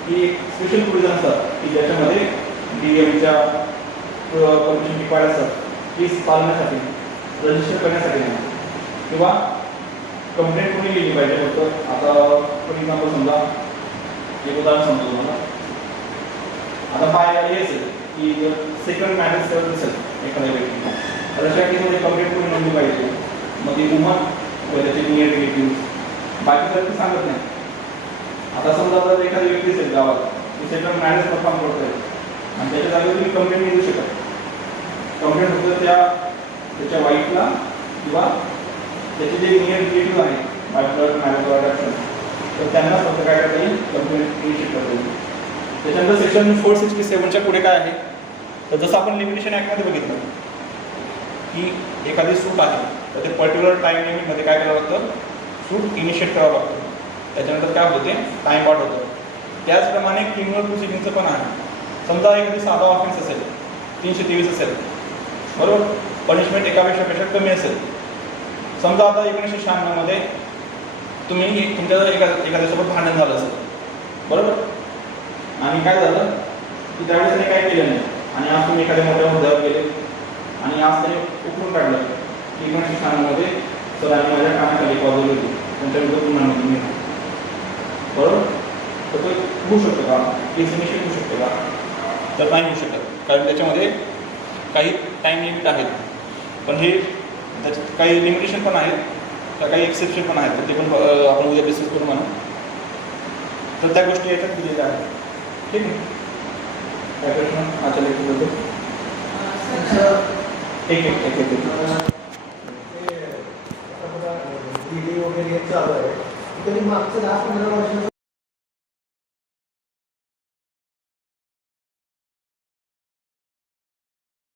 की एक स्पेशल प्रोविजन असतात की ज्याच्यामध्ये DMच्या परमिशन रिक्वायर्ड असतात केस चालण्यासाठी रजिस्टर करण्यासाठी नाही किंवा कंप्लेंट कोणी लिहिली पाहिजे फक्त. आता फॉर एक्झाम्पल समजा एक उदाहरण सांगतो तुम्हाला. आता बाय हे असेल की सेकंड मॅरेज करत असेल एखाद्या व्यक्ती तर अशा केसमध्ये कंप्लेंट कोणी नोंदली पाहिजे. मग ती वुमन किंवा त्याचे नियर रिलेटिव्ह बाकी तर ती सांगत नाही. आता समजा जर एखादी व्यक्ती असेल गावात ती सेकंड मॅरेज परफॉर्म करत आहे आणि त्याच्या जागेवर तुम्ही कंप्लेंट नाही देऊ शकत. कंप्लेंट फक्त त्याच्या वाईफला किंवा त्याचे जे नियर रिलेटिव्ह आहे बाय ब्लड मॅरेज अडॉप्शन तर त्यांना फक्त काय करता येईल कंप्लेंट इनिशिएट करता येईल. त्याच्यानंतर सेक्शन 467च्या पुढे काय आहे तर जसं आपण लिमिटेशन ॲक्टमध्ये बघितलं की एखादी सूट आहे तर ते पर्टिक्युलर टाईम लिमिटमध्ये काय करावं लागतं सूट इनिशिएट करावं लागतं. त्याच्यानंतर काय होते टाईम वाढ होतं. त्याचप्रमाणे क्रिमिनल प्रोसिडिंगचं पण आहे. समजा एखादी साधा ऑफेन्स असेल 323 असेल बरोबर पनिशमेंट एकापेक्षा कमी असेल. समजा आता 1996 मध्ये तुम्ही तुमच्या एखाद्यासोबत भांडण झालं असेल, बरोबर, आणि काय झालं की त्यावेळेस त्याने काय केलं नाही आणि आज तुम्ही एखाद्या मोठ्या मुद्द्यावर गेले आणि आज त्याने उकरून काढलं की 1996 मध्ये सरांनी माझ्या कानाखाली वाजवली होती, त्यांच्या विरुद्ध गुन्हा नोंदवला नाही, बरोबर. तर तो होऊ शकतो का, केस निश्चित होऊ शकतो का? तर नाही होऊ शकत, कारण त्याच्यामध्ये काही टाईम लिमिट आहेत. पण हे त्याच्यात काही लिमिटेशन पण आहेत, तर काही एक्सेप्शन पण आहेत, तर ते पण आपण उद्या डिस्कस करू म्हणा. तर त्या गोष्टी याच्यात दिलेल्या आहेत. ठीक आहे. काय प्रश्न आजच्या लेक्चरबद्दल? एक वगैरे चालू आहे, तरी मागचं 10-15 वर्षाचं